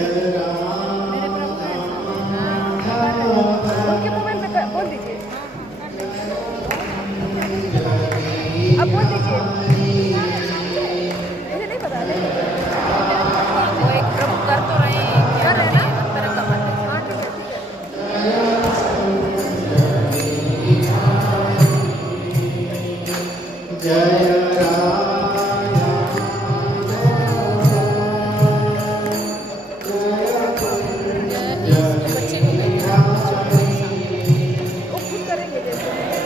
मेरे प्रभु है। उनके मोबाइल पे बोल दीजिए। अब बोल दीजिए। मुझे नहीं पता नहीं। वो एक प्रभु कर तो रहे हैं क्या कर रहे हैं करने ना? अंतर का बात है। हाँ ठीक है ठीक है। इसके बच्चे को कह देना बच्चों को मेरे सामने। वो खुद करेंगे जैसे करेंगे।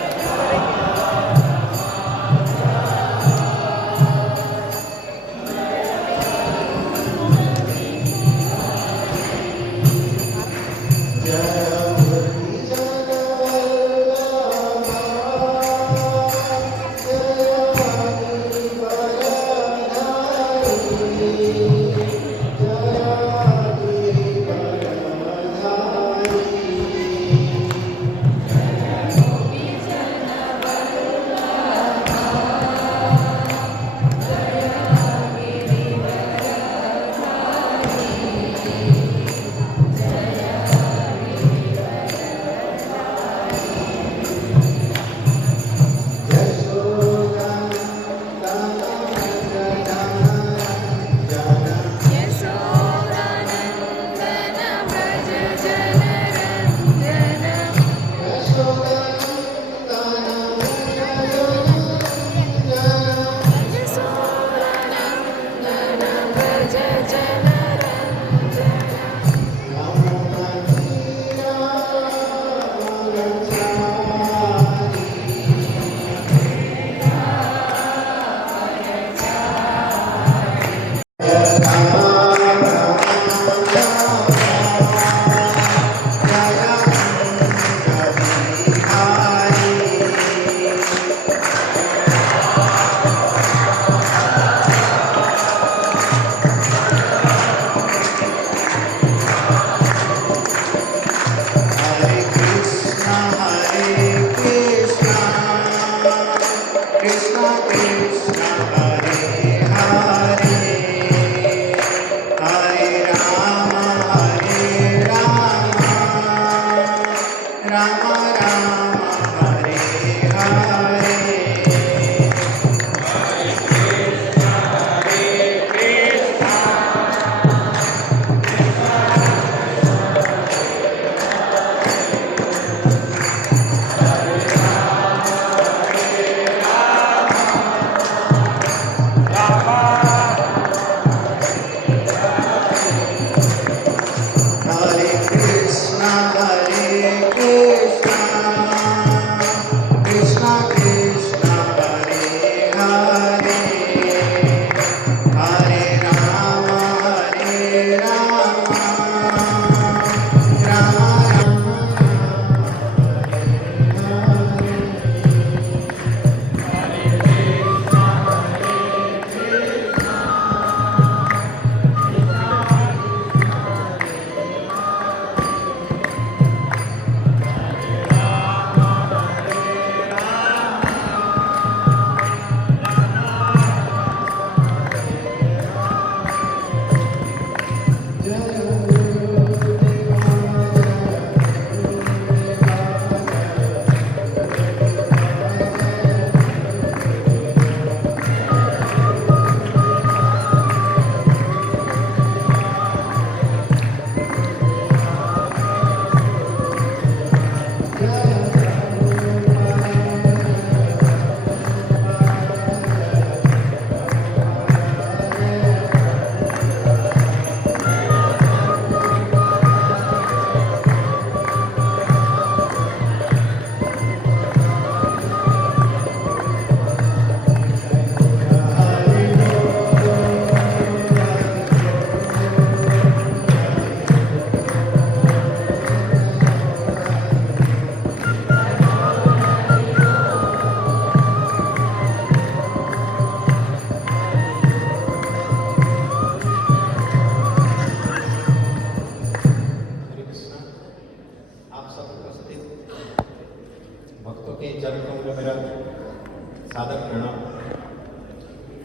सादर प्रणाम।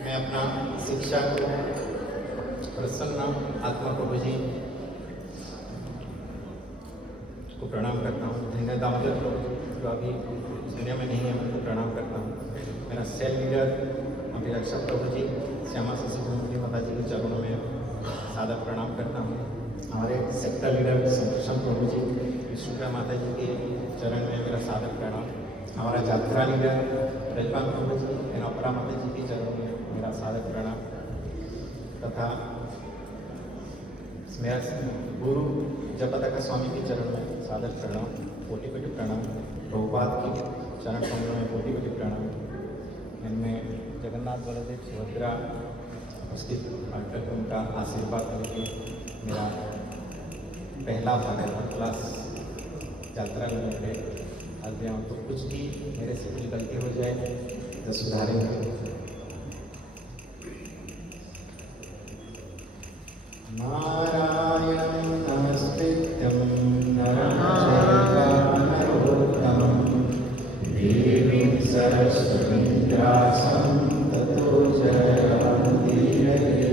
मैं अपना शिक्षा को प्रसन्न आत्मा को बुझी को प्रणाम करता हूँ। धन्य दामोदर प्रभु जो अभी दुनिया में नहीं है, मैं उनको प्रणाम करता हूँ। मेरा सेल लीडर अभिरक्षा प्रभु जी, श्यामा शशि गोमती माता जी के चरणों में सादर प्रणाम करता हूँ। हमारे सेक्टर लीडर संतोषम प्रभु जी, विष्णुप्रिया माता जी के चरण में मेरा सादर प्रणाम। हमारा यात्रा लीडर रजपाल प्रभु जी एवं अपरा माता जी के चरणों में मेरा सादर प्रणाम तथा मेरा गुरु जपतका स्वामी के चरण में सादर प्रणाम, कोटि कोटि प्रणाम। प्रभुपाद की चरण कमलों में कोटि कोटि प्रणाम। इनमें जगन्नाथ बलदेव सुभद्रा उपस्थित आकर उनका आशीर्वाद लेके मेरा पहला भागवत क्लास यात्रा में आज गया हूँ। तो कुछ भी मेरे से कुछ गलती हो जाए तो सुधारेंगे। नारायणं नमस्कृत्यं नरं चैव नरोत्तमं देवीं सरस्वतीं व्यासं ततो जयमुदीरये।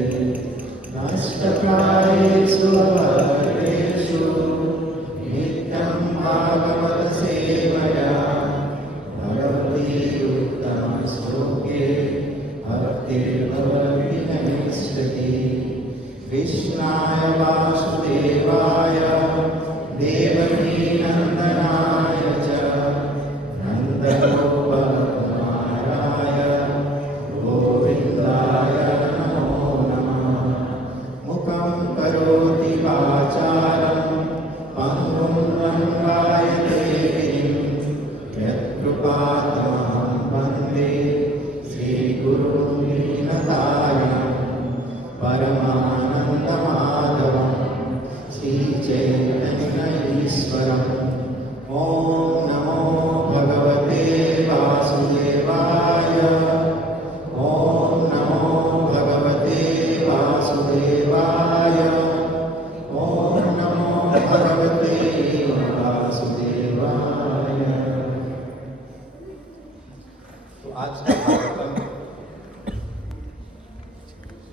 नष्टप्रायेषु अभद्रेषु नित्यं भागवतसेवया भवतीयुक्तमश्लोके भक्तिर्भवति नमिष्यति। कृष्णाय वासुदेवाय देवकी नंदनाय च नन्दगोपकुमाराय गोविन्दाय नमो नमः। मुखं करोति वाचालं पङ्गुं लङ्घयते गिरिं यत्कृपातमहं वन्दे श्रीगुरुं दीनतारिणं। परमानन्दमाधवं श्रीचैतन्यईश्वरम्। ॐ नमो भगवते वासुदेवाय। ॐ नमो भगवते वासुदेवाय। ॐ नमो भगवते वासुदेवाय। तो आज का भागवतम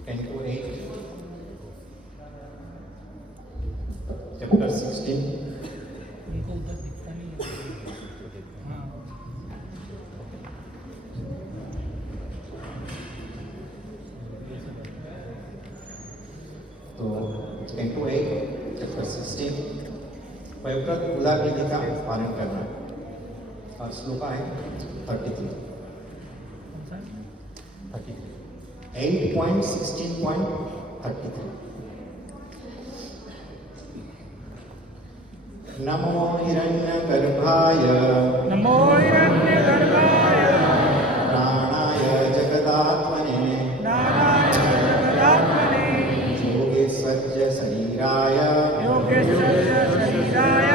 Canto 8, Chapter 16. उनको उधर दिखता नहीं है। हाँ। तो Canto 8, Chapter 16, पवित्र पूजा विधि का पालन करना और श्लोका है 33। 8.16.33। नमो हिरण्यगर्भाय नमो हिरण्यगर्भाय प्राणाय जगदात्मने नारायण जगदात्मने योगेश्वर्य शरीराय योगेश्वर शरीराय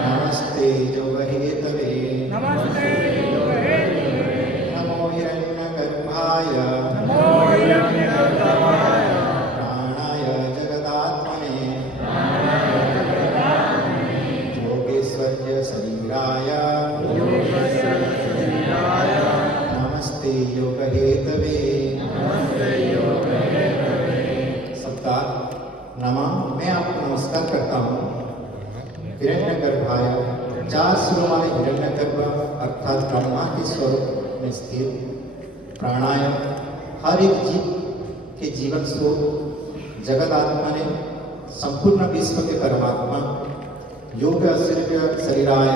नमस्ते योगहेतवे। नमस्ते योगहेतवे। नमो हिरण्यगर्भाय नमो हिरण्यगर्भाय प्राणाय जगदात्मने योगेश्वर्य शरीराय योगेश्वर शरीराय नमस्ते योगहेतवे। नमस्ते योगहेतवे। सबका नमः। मैं आपको नमस्कार करता हूँ। हिरण्यगर्भाय, 4 सिरों वाले हिरण्यगर्भ अर्थात ब्रह्मा के स्वरूप में स्थित प्राणायाम हर एक जीव के जीवन स्रोत जगत आत्मा ने संपूर्ण विश्व के परमात्मा योग ऐश्वर्य शरीराय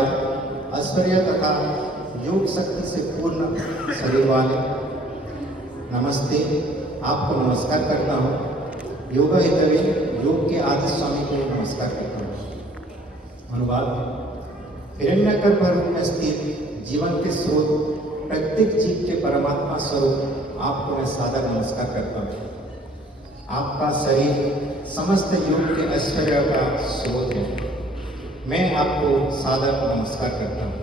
ऐश्वर्य तथा योग शक्ति से पूर्ण शरीर वाले नमस्ते आपको नमस्कार करता हूँ। योग हितवे, योग के आदि स्वामी को नमस्कार करता हूँ। अनुवाद। हिरण्यगर्भ रूप में स्थित जीवन के स्रोत प्रत्येक जीव के परमात्मा स्वरूप आपको मैं सादर नमस्कार करता हूँ। आपका शरीर समस्त योग के ऐश्वर्य का स्रोत है। मैं आपको सादर नमस्कार करता हूँ।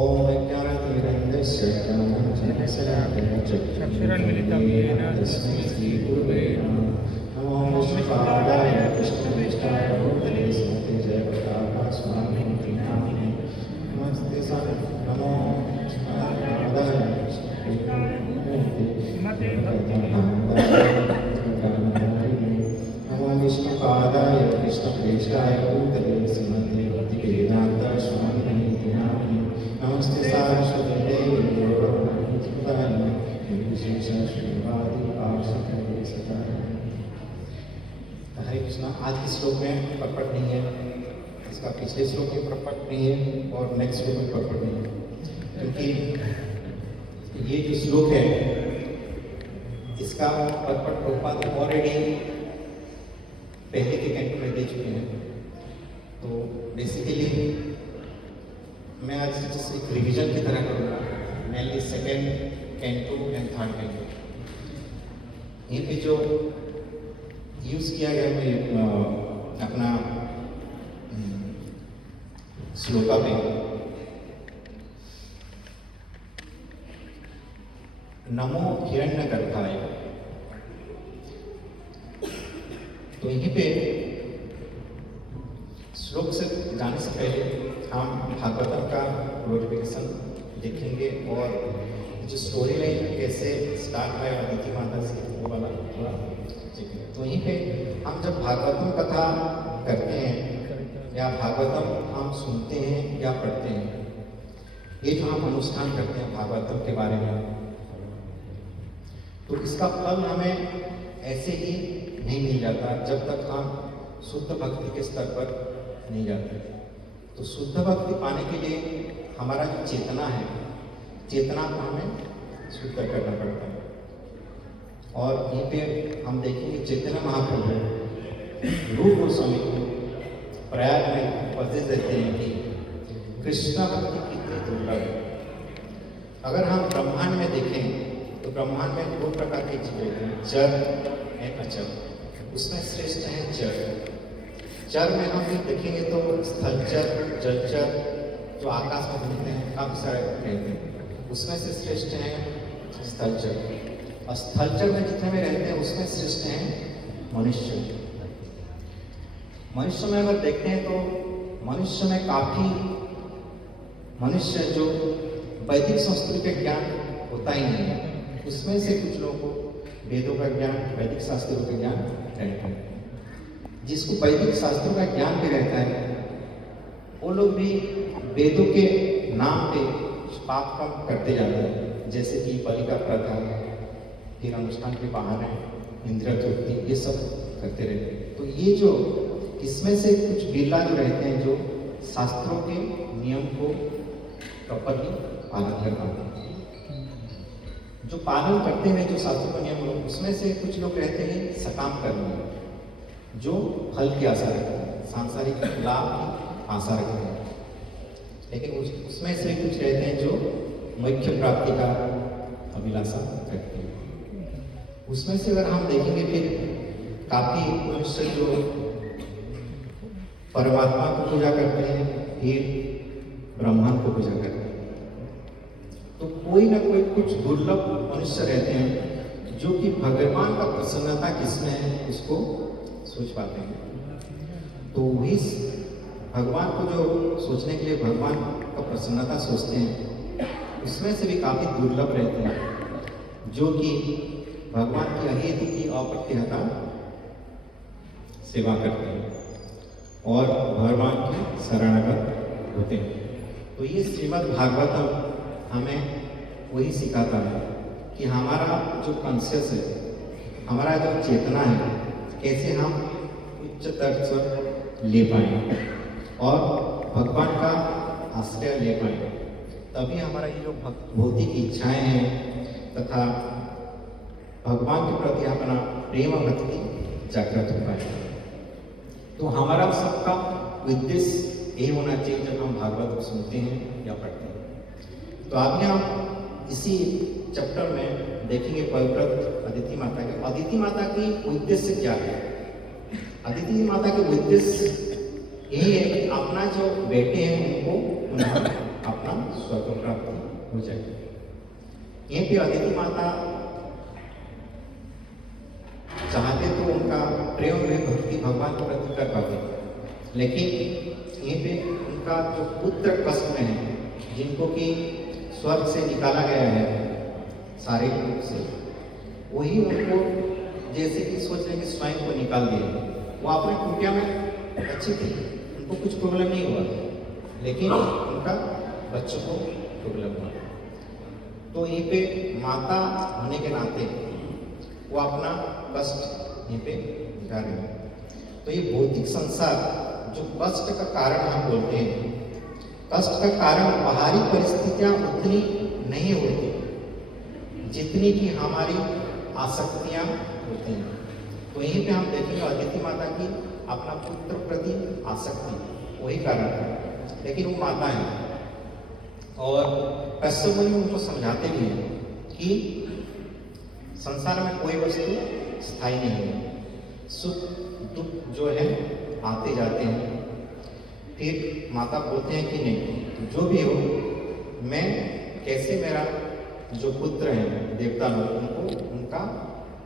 ओम ज्ञानतिमिरन्धस्य ज्ञानञ्जनशलाकया चक्षुरुन्मीलितं येन तस्मै श्रीगुरुवे नमः। नमो विष्णुपादाय कृष्णप्रेष्ठाय भूतले स्मृते जयप्रतापास्माकं नामिने नमस्ते सन। नमो विष्णुपादाय नमो विष्णुपादाय कृष्णप्रेष्ठाय भूतले श्रीमते कृष्णा। आज के श्लोक में पर्पट नहीं है, इसका पिछले श्लोक में पर्पट नहीं है और नेक्स्ट श्लोक में पर्पट नहीं है, क्योंकि ये जो श्लोक है इसका पर्पट प्रभुपाद ऑलरेडी पहले के कैंटो में दे चुके हैं। तो बेसिकली मैं आज जैसे एक रिवीजन की तरह करूँगा, mainly second canto and third canto. यहीं पे जो यूज़ किया गया मैं अपना श्लोका में नमो हिरण्यगर्भाय, तो यहीं पे श्लोक से जाने से पहले हम भागवतम का ग्लोरिफिकेशन देखेंगे और जो स्टोरी लाइन कैसे स्टार्ट हुआ अदिति माता से वो वाला थोड़ा देखेंगे। तो यहीं पे हम जब भागवतम कथा करते हैं या भागवतम हम सुनते हैं या पढ़ते हैं, ये जो हम अनुष्ठान करते हैं भागवतम के बारे में, तो इसका फल हमें ऐसे ही नहीं मिल जाता जब तक हम शुद्ध भक्ति के स्तर पर नहीं जाते। तो शुद्ध भक्ति पाने के लिए हमारा जो चेतना है, चेतना को हमें शुद्ध करना पड़ता है। और यहीं पे हम देखेंगे चैतन्य महाप्रभु रूप गोस्वामी को प्रयाग में उपदेश देते हैं कि कृष्ण भक्ति कितनी दुर्लभ है। अगर हम ब्रह्मांड में देखें तो ब्रह्मांड में दो प्रकार की चीजें होती हैं, जड़ एंड अचर। उसमें श्रेष्ठ है जड़। जड़ में हम देखेंगे तो स्थलचर, जलचर, जो आकाश में घूमते हैं, काफी सारे रहते हैं, उसमें से श्रेष्ठ है स्थलचर। और स्थलचर में जितने भी रहते हैं उसमें श्रेष्ठ है मनुष्य। मनुष्य में अगर देखते हैं तो मनुष्य में काफी मनुष्य जो वैदिक संस्कृति का ज्ञान होता ही नहीं है, उसमें से कुछ लोगों को वेदों का ज्ञान, वैदिक शास्त्रों का ज्ञान रहता है। जिसको वैदिक शास्त्रों का ज्ञान भी रहता है, वो लोग भी वेदों के नाम पे पाप कम करते जाते हैं, जैसे कि बलि का प्रथा, फिर अनुष्ठान के बहाने इंद्रिय तृप्ति, ये सब करते रहते हैं। तो ये जो इसमें से कुछ बिरला जो रहते हैं जो शास्त्रों के नियम को प्रॉपरली पालन कर पाते हैं, जो पालन करते हैं जो शास्त्रों का नियम लोग, उसमें से कुछ लोग रहते हैं सकाम कर्मी, जो फल की आशा रखते हैं, सांसारिक लाभ की आशा रखते हैं। लेकिन उसमें से कुछ रहते हैं जो मोक्ष प्राप्ति का अभिलाषा करते हैं। उसमें से अगर हम देखेंगे फिर काफी मनुष्य जो परमात्मा को पूजा करते हैं, फिर ब्रह्मांड को पूजा करते हैं। तो कोई ना कोई कुछ दुर्लभ मनुष्य रहते हैं जो कि भगवान का प्रसन्नता किसमें है उसको सोच पाते हैं। तो वही भगवान को जो सोचने के लिए भगवान का प्रसन्नता सोचते हैं, उसमें से भी काफी दुर्लभ रहते हैं जो कि भगवान की अहित की अप्रतिहता सेवा करते हैं और भगवान की शरणागत होते हैं। तो ये श्रीमद् भागवतम हमें वही सिखाता है कि हमारा जो कॉन्शियस है, हमारा जो चेतना है, कैसे हम उच्चतर स्वर ले पाएं और भगवान का आश्रय ले पाएं। तभी हमारा ये जो भौतिक इच्छाएं हैं तथा भगवान के प्रति अपना प्रेम भक्ति जागृत हो पाए। तो हमारा सबका उद्देश्य ये होना चाहिए जब हम भागवत को सुनते हैं या पढ़ते हैं। तो आगे हम इसी चैप्टर में देखेंगे पवित्र अदिति माता के। अदिति माता की उद्देश्य क्या है? अदिति माता के उद्देश्य यही है कि अपना जो बेटे हैं उनको उन्हें अपना स्वर्ग प्राप्त हो जाए। यहीं पे अदिति माता चाहते तो उनका प्रेम में भक्ति भगवान के प्रति कर पाते, लेकिन यहीं पे उनका जो पुत्र कष्ट में है, जिनको कि स्वर्ग से निकाला गया है शारीरिक रूप से, वही उनको जैसे कि सोच रहे कि स्वयं को निकाल दिए। वो अपने कुटिया में अच्छी थी, उनको कुछ प्रॉब्लम नहीं हुआ, लेकिन उनका बच्चों को प्रॉब्लम हुआ। तो यहीं पे माता होने के नाते वो अपना कष्ट यहीं पे जा रही है। तो ये भौतिक संसार जो कष्ट का कारण हम बोलते हैं, कष्ट का कारण बाहरी परिस्थितियां उतनी नहीं होती जितनी कि हमारी आसक्तियां होती हैं। तो यहीं पे हम देखेंगे अदिति माता की अपना पुत्र प्रति आसक्ति वही कारण है, लेकिन वो माता है और कश्यप मुनि उनको समझाते भी हैं कि संसार में कोई वस्तु स्थायी नहीं है, सुख दुख जो है आते जाते हैं। फिर माता बोलते हैं कि नहीं, जो भी हो, मैं कैसे मेरा जो पुत्र हैं देवता लोग उनको उनका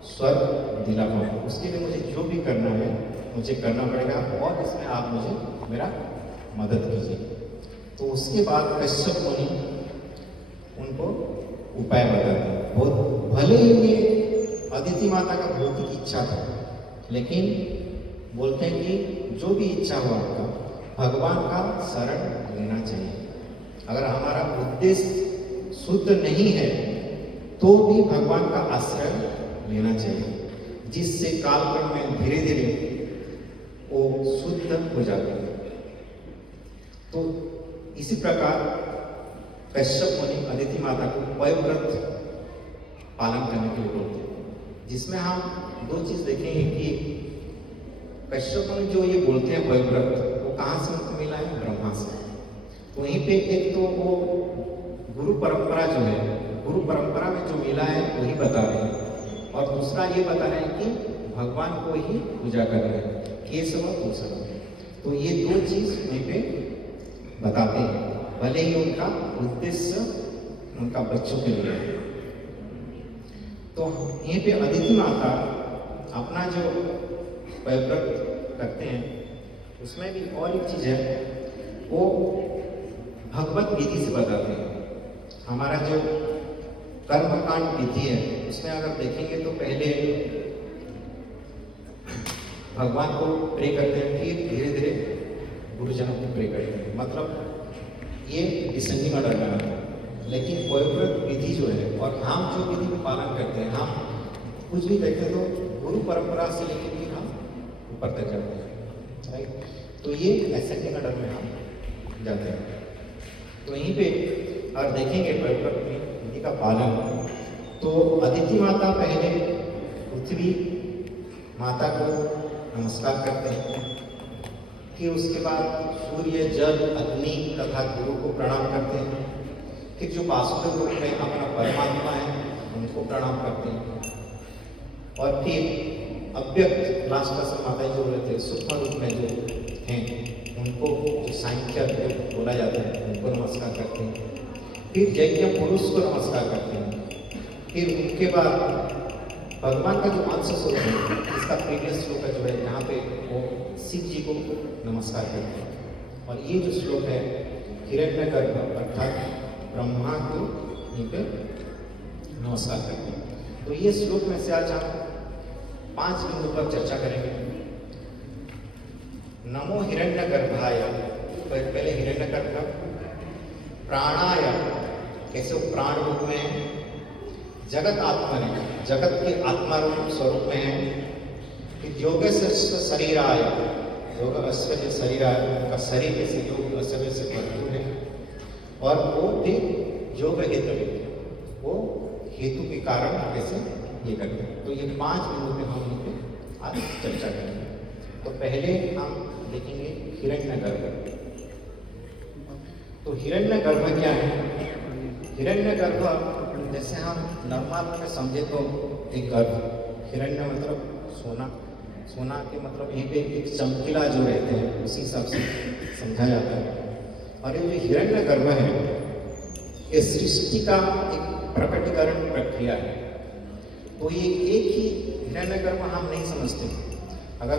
स्वर्ग दिला पाऊँ, उसके लिए मुझे जो भी करना है मुझे करना पड़ेगा और इसमें आप मुझे मेरा मदद कीजिए। तो उसके बाद कश्यप मुनि उनको उपाय बताते हैं। बहुत भले ही ये अदिति माता का भौतिक इच्छा था, लेकिन बोलते हैं कि जो भी इच्छा हो आपका, भगवान का शरण लेना चाहिए। अगर हमारा उद्देश्य शुद्ध नहीं है तो भी भगवान का आश्रय लेना चाहिए, जिससे कालक्रम में धीरे धीरे वो शुद्ध हो जाते हैं। तो इसी प्रकार कश्यप मुनि अदिति माता को पयव्रत पालन करने के लिए बोलते हैं, जिसमें हम दो चीज देखेंगे कि कश्यप मुनि जो ये बोलते हैं पयव्रत, वो कहाँ से उनको मिला है? ब्रह्मा से। तो वहीं पे एक तो वो गुरु परंपरा जो है, गुरु परंपरा में जो मिला है वही बता रहे हैं, और दूसरा ये बता रहे हैं कि भगवान को ही पूजा कर रहे हैं, केशव भूषण। तो ये दो चीज वहीं पे बताते हैं, भले ही उनका उद्देश्य उनका बच्चों के लिए है। तो यहीं पे अदिति माता अपना जो पयव्रत करते हैं, उसमें भी और एक चीज है, वो भगवत विधि से बताते हैं। हमारा जो कर्मकांड विधि है उसमें अगर देखेंगे तो पहले भगवान को प्रे करते हैं, फिर धीरे धीरे गुरुजनों को प्रे करते हैं। मतलब ये डिसेंडिंग ऑर्डर में आता है। लेकिन पयव्रत विधि जो है, और हम जो विधि का पालन करते हैं, हम कुछ भी देखते तो गुरु परंपरा से लेकर फिर हम ऊपर तक जाते हैं, राइट। तो ये असेंडिंग ऑर्डर में हम जाते हैं। तो यहीं पे और देखेंगे पयव्रत विधि का पालन। तो अदिति माता पहले पृथ्वी माता को नमस्कार करते हैं, फिर उसके बाद सूर्य, जल, अग्नि तथा गुरु को प्रणाम करते हैं, फिर जो वासुदेव रूप में अपना परमात्मा है उनको प्रणाम करते हैं, और फिर अव्यक्त लास्ट माता जो बोले थे सूक्ष्म रूप में जो हैं उनको जो सांख्य बोला जाता है उनको नमस्कार करते हैं, फिर यज्ञ पुरुष को नमस्कार करते हैं, फिर उनके बाद भगवान का जो अंश स्वरूप है, इसका प्रीवियस श्लोक जो है यहाँ पे वो शिव जी को नमस्कार करते हैं। और ये जो श्लोक है हिरण्यगर्भ अर्थात ब्रह्मा को यहीं पे नमस्कार करते हैं। तो ये श्लोक में से आज हम 5 बिंदु पर चर्चा करेंगे। नमो हिरण्यगर्भाय, पहले हिरण्यगर्भ प्राणाय, कैसे वो प्राण रूप में है, जगत आत्मा है, जगत के आत्मा रूप स्वरूप में है, कि योग से शरीर आया, योग ऐश्वर्य शरीर आया, उनका शरीर कैसे योग ऐश्वर्य से भरपूर है, और वो भी योग हेतु, वो हेतु के कारण कैसे ये करते हैं। तो ये 5 बिंदु पे हम यहाँ पे आज चर्चा करेंगे। तो पहले हम देखेंगे हिरण्यगर्भ। तो हिरण्यगर्भ क्या है? हिरण्यगर्भ जैसे हम नॉर्मल में समझे तो एक गर्भ, हिरण्य मतलब सोना, सोना के मतलब यहीं पे एक चमकीला जो रहते हैं उसी हिसाब से समझा जाता है। और ये जो हिरण्यगर्भ है ये सृष्टि का एक प्रकटीकरण प्रक्रिया है। तो ये एक ही हिरण्यगर्भ हम नहीं समझते। अगर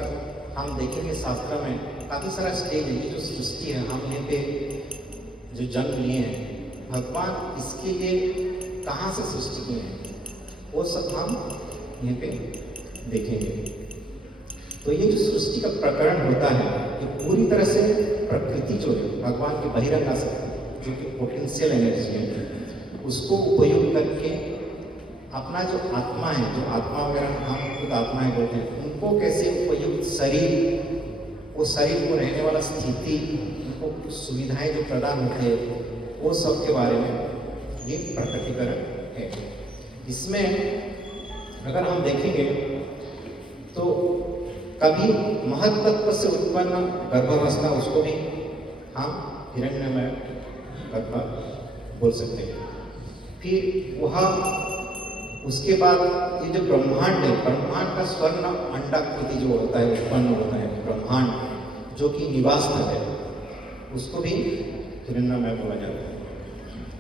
हम देखेंगे शास्त्र में काफ़ी सारा स्टेज है, ये जो सृष्टि है हम यहाँ पे जो जन्म लिए हैं, भगवान इसके लिए कहाँ से सृष्टि की है वो सब हम यहाँ पे देखेंगे। तो ये जो सृष्टि का प्रकरण होता है ये पूरी तरह से प्रकृति जो है भगवान के बहिरंग से जो कि पोटेंशियल एनर्जी है उसको उपयोग करके अपना जो आत्मा है, जो आत्मा वगैरह हम खुद आत्माएं बोलते हैं, उनको कैसे उपयुक्त शरीर, वो शरीर को रहने वाला स्थिति, उनको सुविधाएं जो प्रदान होती है, वो सब के बारे में ये प्रकटीकरण है। इसमें अगर हम देखेंगे तो कभी महत तत्व से उत्पन्न गर्भावस्था, उसको भी हम हिरण्यमय गर्भ बोल सकते हैं। फिर वह उसके बाद ये जो ब्रह्मांड है, ब्रह्मांड का स्वर्ण अंडाकृति जो होता है, उत्पन्न होता है ब्रह्मांड, जो कि निवास स्थल है, उसको भी हिरण्यमय बोला जाता है।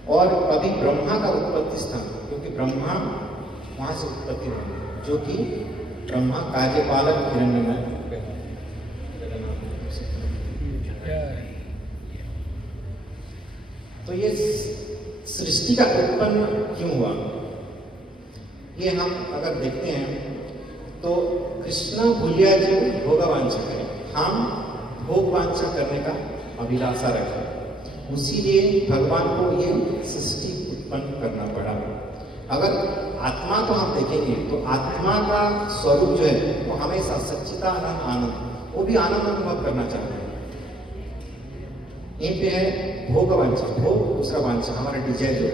और कभी ब्रह्मा का उत्पत्ति स्थान, क्योंकि ब्रह्मा वहाँ से उत्पत्ति हुई, जो कि ब्रह्मा कार्यपालक हिरण्यमय। तो ये सृष्टि का उत्पन्न क्यों हुआ, ये हम अगर देखते हैं तो कृष्ण भूलिया जो भोगवांछा करें, हम भोगवांछा करने का अभिलाषा रखें, उसीलिए भगवान को ये सृष्टि उत्पन्न करना पड़ा। अगर आत्मा को हम देखेंगे तो आत्मा का स्वरूप जो है वो हमेशा सच्चिदानंद आनंद, वो भी आनंद अनुभव करना चाहते हैं। यहीं पे है भोगवांछा, भोग दूसरा वांछा, हमारा डिजायर जो है।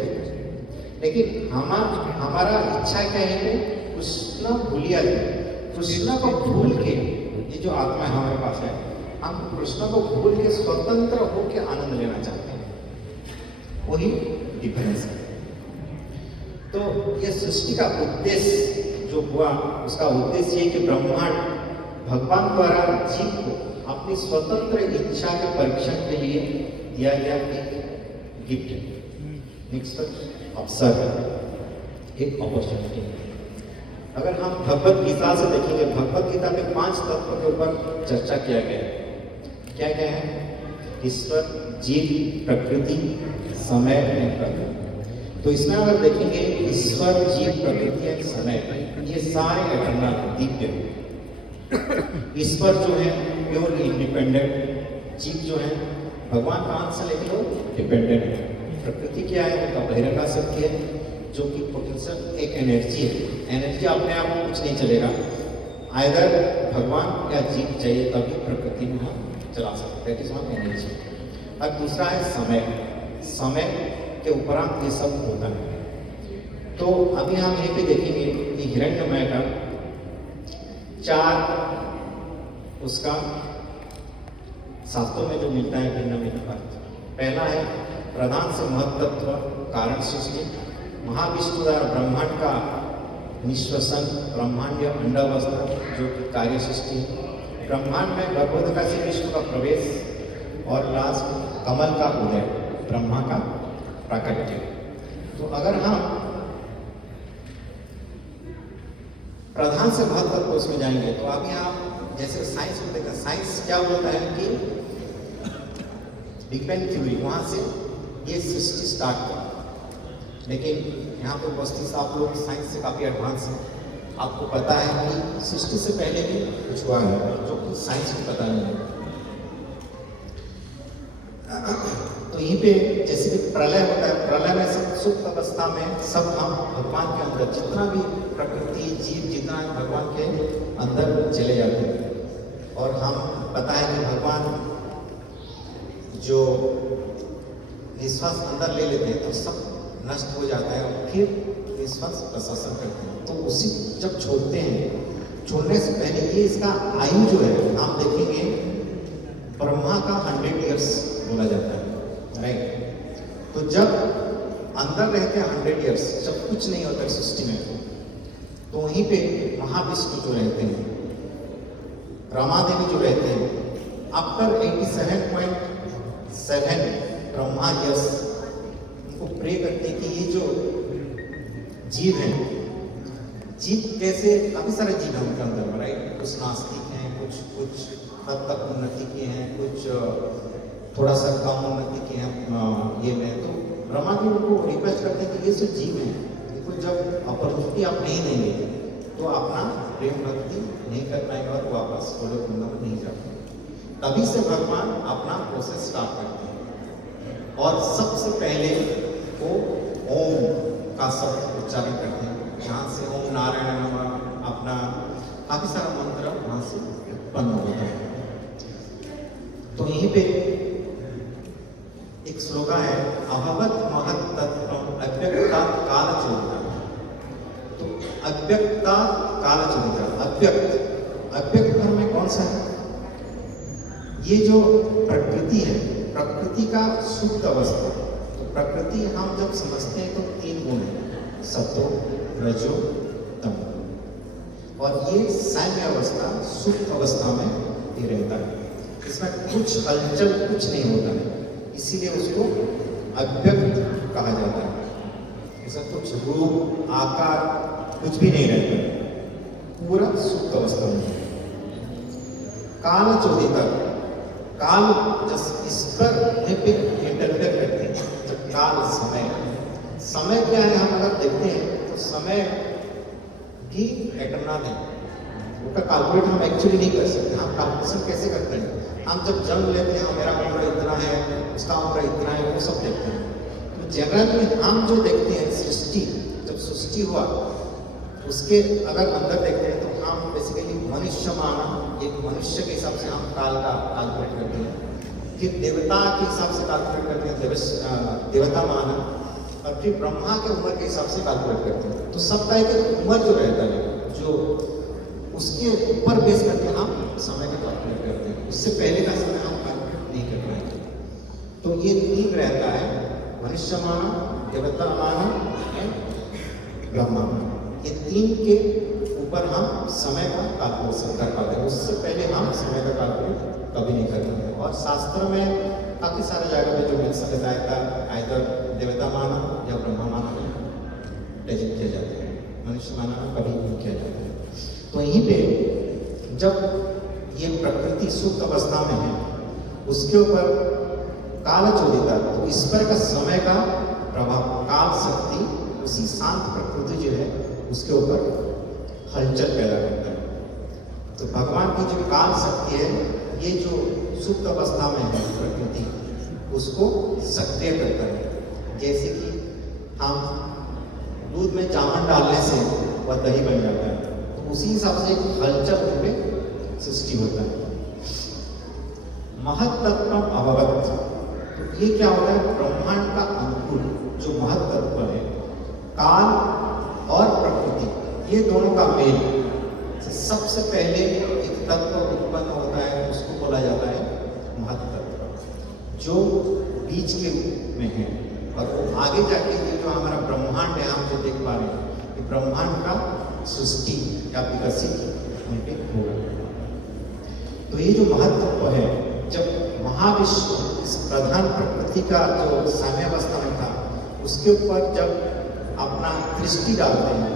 लेकिन हमारा इच्छा क्या है, कृष्ण भूलिया जाए, कृष्ण को भूल के, ये जो आत्मा हमारे पास है, हम कृष्ण को भूल के स्वतंत्र होकर आनंद लेना चाहते हैं, वही डिफरेंस है। तो ये सृष्टि का उद्देश्य जो हुआ, उसका उद्देश्य ये कि ब्रह्मांड भगवान द्वारा जीव को अपनी स्वतंत्र इच्छा के परीक्षण के लिए दिया गया एक गिफ्ट है, नेक्स्ट अवसर है, एक अपॉर्चुनिटी। अगर हम भगवत गीता से देखेंगे, भगवत गीता में 5 तत्व के ऊपर चर्चा किया गया है। क्या क्या है? ईश्वर, जीव, प्रकृति, समय और प्रकृति। तो इसमें अगर देखेंगे ईश्वर, जीव, प्रकृति और समय, ये सारे एटर्नल दिव्य। ईश्वर जो है प्योरली इंडिपेंडेंट, जीव जो है भगवान का अंश लेकिन वो डिपेंडेंट है। प्रकृति क्या है? उनका बहिरंगा शक्ति है, जो कि पोटेंशियल एक एनर्जी है। एनर्जी अपने आप में कुछ नहीं चलेगा, आइदर भगवान या जीव चाहिए तभी प्रकृति में हम चला सकते हैं, दैट इज नॉट एनर्जी। और दूसरा है समय, समय के उपरांत ये सब होता है। तो अभी हम यहीं पे देखेंगे कि हिरण्यमय का 4 उसका शास्त्रों में जो मिलता है भिन्न भिन्न अर्थ। पहला है प्रधान से महत्त्व कारण सृष्टि, महाविष्णु द्वारा ब्रह्मांड का निश्वसन, ब्रह्मांड या अंडावस्था जो कि कार्य सृष्टि है। ब्रह्मांड में गर्भोदका से विष्णु का प्रवेश, और लास्ट कमल का उदय, ब्रह्मा का प्राकट्य। तो अगर हम प्रधान से महत्व को उसमें जाएंगे तो अभी आप जैसे साइंस में देखा, साइंस क्या बोलता है कि बिग बैंग थ्योरी, वहां से ये सृष्टि स्टार्ट हुआ। लेकिन यहाँ पर बस्ती से आप लोग साइंस से काफी एडवांस हैं, आपको पता है कि सृष्टि से पहले भी कुछ हुआ है जो कि साइंस को पता नहीं है। तो यहीं पे जैसे कि प्रलय होता है, प्रलय में सब सुप्त अवस्था में सब हम भगवान के अंदर, जितना भी प्रकृति जीव जितना भगवान के अंदर चले जाते हैं। और हम पता है कि भगवान जो निश्वास अंदर ले लेते हैं तो सब नष्ट हो जाता है, और फिर निश्वास प्रशासन करते हैं। तो उसी जब छोड़ते हैं, छोड़ने से पहले ये इसका आयु जो है आप देखेंगे, ब्रह्मा का 100 ईयर्स बोला जाता है, राइट। तो जब अंदर रहते हैं 100 ईयर्स, जब कुछ नहीं होता सृष्टि में, तो वहीं पे महाविष्णु जो रहते हैं, रमा देवी जो रहते हैं, आफ्टर 87.7 ब्रह्मा यश उनको प्रे करते हैं कि ये जो जीव हैं, जीव कैसे, काफी सारे जीव हैं उनके अंदर, राइट। कुछ नास्तिक हैं, कुछ हद तक उन्नति किए हैं, कुछ थोड़ा सा कम उन्नति किए हैं ये में। तो ब्रह्मा जी उनको रिक्वेस्ट करते हैं कि ये सब जीव हैं, इनको जब अपॉर्चुनिटी आप नहीं देंगे तो अपना प्रेम भक्ति नहीं कर पाएंगे और वापस थोड़े कुंड में नहीं जा पाएंगे। तभी से भगवान अपना प्रोसेस स्टार्ट करते हैं, और सबसे पहले वो ओम का शब्द उच्चारण करते हैं, जहाँ उत्पन्न होता है। तो यहीं पे एक श्लोका है, अभवत महत तत्व अव्यक्ता काल चोदिता। तो अव्यक्ता काल चोदिता, अव्यक्त धर्म में कौन सा है? ये जो प्रकृति है, प्रकृति का सुप्त अवस्था। तो प्रकृति हम जब समझते हैं तो 3 गुण है, सत्व, रजो, तम। और ये साम्य अवस्था, सुप्त अवस्था में ही रहता है। इसमें कुछ हलचल कुछ नहीं होता है, इसीलिए उसको अव्यक्त कहा जाता है। ऐसा कुछ रूप आकार कुछ भी नहीं रहता है, पूरा सुप्त अवस्था में। काल चोदिता, काल जब इस पर इंटरफेयर करते हैं, जब काल समय क्या है, हम अगर देखते हैं तो समय भी एटर्नल है, उसका कैलकुलेट हम एक्चुअली नहीं कर सकते। हम कैलकुलेशन कैसे करते हैं? हम जब जन्म लेते हैं, मेरा उम्र इतना है, उसका उम्र इतना है, वो सब देखते हैं। तो जनरली हम जो देखते हैं सृष्टि, जब सृष्टि हुआ उसके अगर अंदर देखते हैं तो हम बेसिकली मनुष्य माना, एक मनुष्य के हिसाब से हम काल का कैलकुलेट करते हैं, फिर देवता के हिसाब से कैलकुलेट करते हैं, देवता माना, और फिर ब्रह्मा के उम्र के हिसाब से कैलकुलेट करते हैं। तो सबका एक उम्र जो रहता है, जो उसके ऊपर बेस करके हम समय का कैलकुलेट करते हैं, उससे पहले का समय हम कैलकुलेट नहीं कर पाएंगे। तो ये 3 रहता है, मनुष्य माना, देवता माना, ब्रह्मा माना। ये 3 के ऊपर हम समय का कैलकुलेशन कर पाते हैं, उससे पहले हम समय का कैलकुलेट कभी नहीं कर पाते। और शास्त्र में काफ़ी सारे जगह पे जो मिल सकता है, आइदर देवता माना या ब्रह्मा माना डिजिट किया जाता है, मनुष्य माना कभी नहीं किया जाता है। तो यहीं पे जब ये प्रकृति सुप्त अवस्था में है, उसके ऊपर काल चोदिता, तो इस पर का समय का प्रभाव, काल शक्ति उसी शांत प्रकृति जो है उसके ऊपर हलचल पैदा करता है। तो भगवान की जो काल शक्ति है, ये जो सुप्त अवस्था में है प्रकृति, उसको सक्रिय करता है। जैसे कि हम दूध में जामुन डालने से वह दही बन जाता है, तो उसी हिसाब से एक हलचल में सृष्टि होता है। महत्तत्व अभवत, तो ये क्या होता है? ब्रह्मांड का अनुकूल जो महत्तत्व है, काल और प्रकृति, ये दोनों का मेल। सबसे पहले एक तत्व उत्पन्न होता है, उसको बोला जाता है महत्तत्व, जो बीच के में है। और वो आगे जाके ये जो हमारा ब्रह्मांड है, हम जो देख पा रहे हैं, ये ब्रह्मांड का सृष्टि या विकसित होने पे होगा। तो ये जो महत्तत्व है, जब महाविश्व इस प्रधान प्रकृति का जो साम्यावस्था में था, उसके ऊपर जब अपना दृष्टि डालते हैं,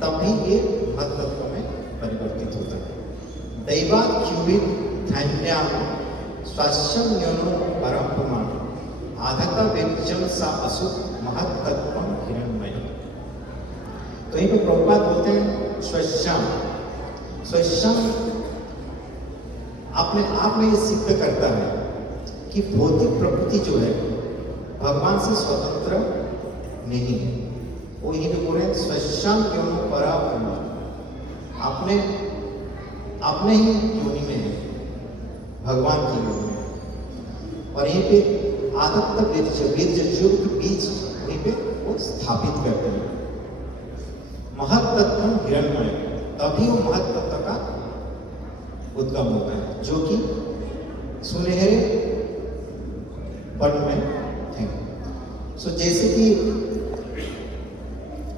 तभी ये महत्तत्व में परिवर्तित होता है। दैवात् क्यूबित धन्याम स्वास्यम न्यूनो परमपमान आधत व्यज्यम सा असुत महत्तत्वम हिरण्मय। तो यहीं पे प्रभुपाद बोलते हैं स्वश्यम, स्वश्यम अपने आप में ये सिद्ध करता है कि भौतिक प्रकृति जो है भगवान से स्वतंत्र नहीं है। वो यहीं पे बोल रहे हैं स्वश्यम क्यों पराब्रह्म, अपने ही योनि में है, भगवान की योनि में। और यहीं पे आदत्त बीज युक्त बीज वहीं पे वो स्थापित करते हैं। महत्तत्व हिरण्मय, तभी वो महत्तत्व का उद्गम होता है, जो कि सुनहरे वर्ण में थे। सो जैसे कि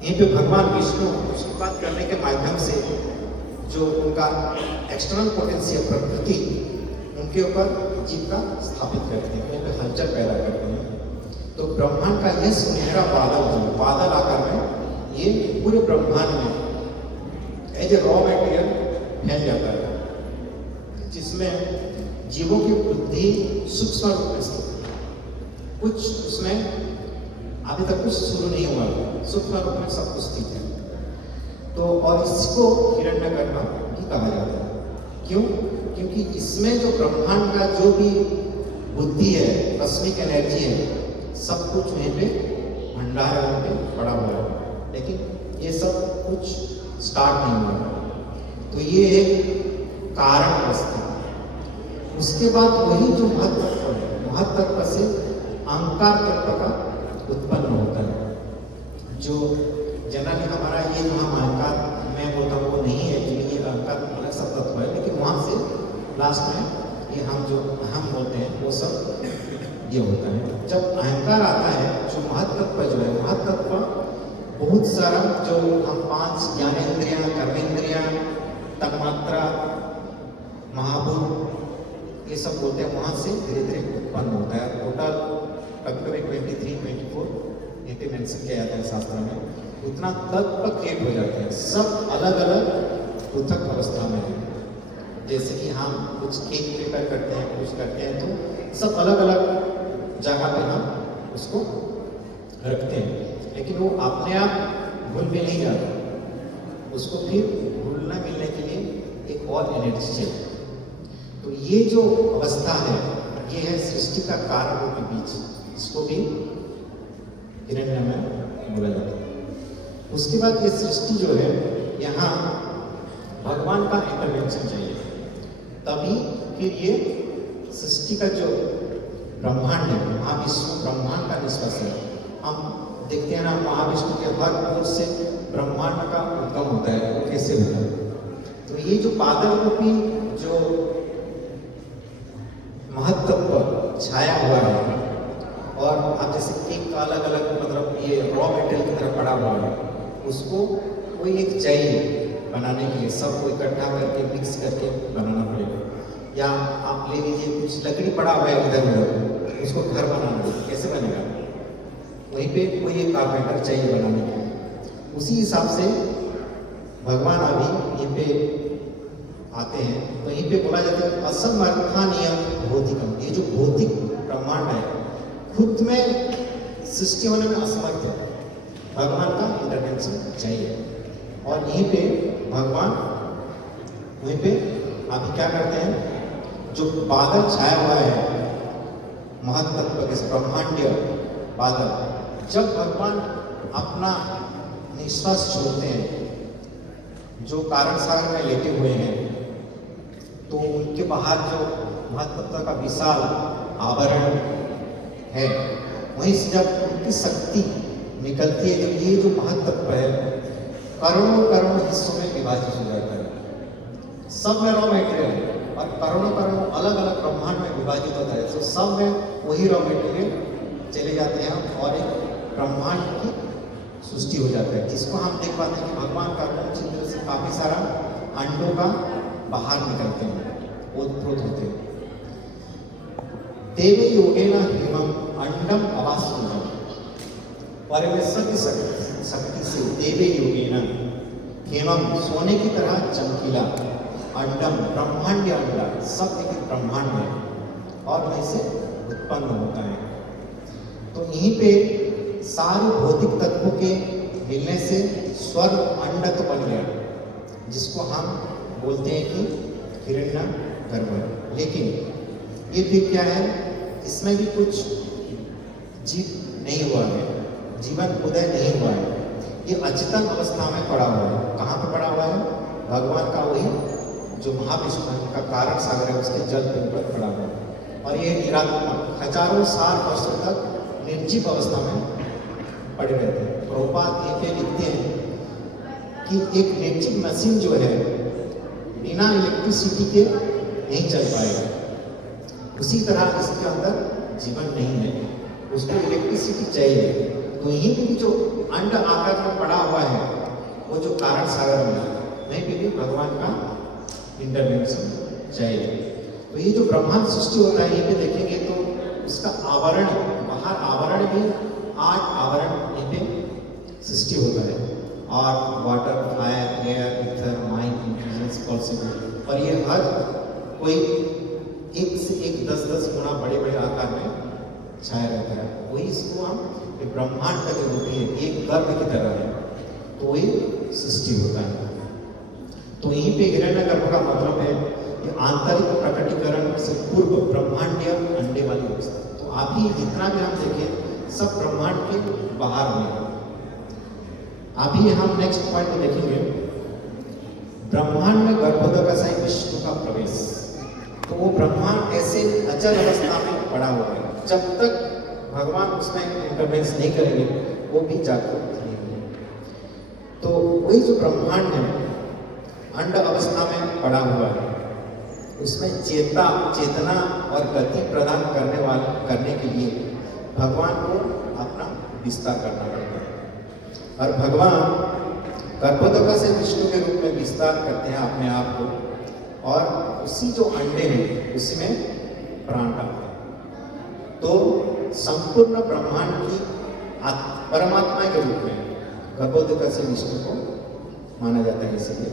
यहीं पे भगवान विष्णु शुरुआत करने के माध्यम से जो उनका एक्सटर्नल पोटेंशियल प्रकृति उनके ऊपर जीव का स्थापित करते हैं, उनके हलचल पैदा करते हैं। तो ब्रह्मांड का यह सुनहरा बादल, जो बादल आकार में, ये पूरे ब्रह्मांड में एज ए रॉ मटेरियल फैल जाता है, जिसमें जीवों की बुद्धि सूक्ष्म रूप में स्थित है। कुछ उसमें अभी तक कुछ शुरू नहीं हुआ, सूक्ष्म रूप में सब कुछ स्थित है। तो और इसको हिरण्यगर्भ भी कहा जाता है। क्यों? क्योंकि इसमें जो ब्रह्मांड का जो भी बुद्धि है, कॉस्मिक एनर्जी है, सब कुछ वहीं पे भंडार वहीं पे पड़ा हुआ है, लेकिन ये सब कुछ स्टार्ट नहीं हुआ। तो ये एक कारण अवस्था। उसके बाद वही जो महत्तत्व है, महत्तत्व से अहंकार तत्व का उत्पन्न होता है। जो जनरली हमारा ये जो हम अहंकार मैं बोलता हूँ वो नहीं है, एक्चुअली ये अहंकार अलग सब तत्व है, लेकिन वहाँ से लास्ट में ये हम जो हम बोलते हैं वो सब ये होता है। जब अहंकार आता है, जो महत्तत्व जो है, महत्तत्व बहुत सारा जो हम 5 ज्ञानेंद्रियां, कर्मेंद्रियां, तन्मात्रा, महाभूत ये सब बोलते हैं, वहाँ से धीरे धीरे उत्पन्न होता है। टोटल कभी कभी 23-24 ये पे मेंशन किया जाता है शास्त्र में, उतना तत्व क्रिएट हो जाते हैं। सब अलग अलग पृथक अवस्था में है। जैसे कि हम कुछ केक प्रिपेयर करते हैं, कुछ करते हैं, तो सब अलग अलग जगह पे हम उसको रखते हैं, लेकिन वो अपने आप घुल में नहीं जाता, उसको फिर घुलना मिलने के लिए एक और एनर्जी चाहिए। तो ये जो अवस्था है, ये है सृष्टि का कारणों के बीच, इसको भी हिरण्यमय बोला जाता है। उसके बाद ये सृष्टि जो है, यहाँ भगवान का इंटरवेंशन चाहिए, तभी फिर ये सृष्टि का जो ब्रह्मांड है, महाविष्णु ब्रह्मांड का निष्कर्ष है। हम देखते हैं ना, महाविष्णु के हर ओर से ब्रह्मांड का उद्गम होता है, वो कैसे होता है। तो ये जो बादल रूपी जो महत्तत्व छाया हुआ है, और आप जैसे केक का अलग अलग मतलब ये रॉ मेटेरियल की तरह पड़ा हुआ है, उसको कोई एक चाहिए बनाने के लिए, सबको इकट्ठा करके मिक्स करके बनाना पड़ेगा। या आप ले लीजिए कुछ लकड़ी पड़ा हुआ है इधर उधर, उसको घर बनाना है, कैसे बनेगा? वहीं पे कोई एक कारपेंटर चाहिए बनाने के लिए। उसी हिसाब से भगवान अभी यहीं पे आते हैं, तो यहीं पे बोला जाता है असमर्थनीय भौतिकम। ये जो भौतिक ब्रह्मांड है, खुद में सृष्टि होने में असमर्थ है, भगवान का इंटरवेंशन चाहिए। और यहीं पे भगवान वहीं पे अभी क्या करते हैं, जो बादल छाया हुआ है महत्तत्व के ब्रह्मांडीय बादल, जब भगवान अपना निश्वास छोड़ते हैं, जो कारण सागर में लेटे हुए हैं, तो उनके बाहर जो महत्तत्व का विशाल आवरण है, वहीं से जब उनकी शक्ति निकलती है, जब ये जो महत्तत्व है करोड़ों करोड़ों हिस्सों में विभाजित हो जाता है। सब में रॉ मेटेरियल है, और करोड़ों करोड़ों अलग अलग ब्रह्मांड में विभाजित होता है, तो सब में वही रॉ मेटेरियल चले जाते हैं और एक ब्रह्मांड की सृष्टि हो जाता है, जिसको हम देख पाते हैं कि भगवान का रूप चित्र से काफी सारा अंडों का बाहर निकलते हैं, ओतप्रोत होते हैं। देवे योगेन हिमम अंडम अवास्वजम, परमेश्वर की शक्ति से देवे योगेन हिमम सोने की तरह चमकीला, अंडम ब्रह्मांड अंडा, सब एक ब्रह्मांड है और वहीं से उत्पन्न होता है। तो यहीं पे सारे भौतिक तत्वों के मिलने से स्वर्ग अंड तो बन गया, जिसको हम बोलते हैं कि हिरण्यगर्भ है। लेकिन ये फिर क्या है, इसमें भी कुछ जीव नहीं हुआ है, जीवन उदय नहीं हुआ है, ये अचेतन अवस्था में पड़ा हुआ है। कहाँ पर पड़ा हुआ है? भगवान का वही जो महाविष्णु का कारण सागर है, उसके जल पिंड पर पड़ा हुआ है। और ये निरात्मक हजारों साल वर्षों तक निर्जीव अवस्था में पड़े रहते हैं। प्रभुपाद ये पे लिखते हैं कि एक निर्जीव मशीन जो है बिना इलेक्ट्रिसिटी के नहीं चल पाएगा, उसी तरह इसके अंदर जीवन नहीं है, उसको इलेक्ट्रिसिटी चाहिए। तो यहीं पे भी जो अंड आकार में पड़ा हुआ है, वो जो कारण सागर में, वहीं पे भी भगवान का इंटरवेंशन चाहिए। तो ये जो ब्रह्मांड सृष्टि होता है, यहीं पे देखेंगे तो उसका आवरण, बाहर आवरण भी 8 आवरण यहीं पे सृष्टि होता है। आर्थ, water, fire, air, ether, mind, intelligence, possible. और ये हर कोई एक से एक 10-10 गुना बड़े बड़े आकार में छाया रहता है। वही इसको हम ब्रह्मांड का जो रूप है, एक गर्भ की तरह है, तो वही सृष्टि होता है। तो यहीं पे हिरण्यगर्भ का मतलब है कि आंतरिक प्रकटीकरण से पूर्व ब्रह्मांडीय अंडे वाली अवस्था। तो अभी जितना भी हम देखें, सब ब्रह्मांड के बाहर में। अभी हम नेक्स्ट पॉइंट में देखेंगे ब्रह्मांड में गर्भोदक से विष्णु का प्रवेश। तो वो ब्रह्मांड ऐसे अचल अवस्था में पड़ा हुआ है, जब तक भगवान उसमें इंटरवेंस नहीं करेंगे वो भी जागरूक नहीं होंगे। तो वही जो ब्रह्मांड है अंड अवस्था में पड़ा हुआ है, उसमें चेतना और गति प्रदान करने के लिए भगवान को अपना विस्तार करना पड़ता है। और भगवान गर्भोदक से विष्णु के रूप में विस्तार करते हैं अपने आप को, और उसी जो अंडे हैं उसी में प्राण डालते हैं। तो संपूर्ण ब्रह्मांड की परमात्मा के रूप में गर्भोदक से विष्णु को माना जाता है इसलिए।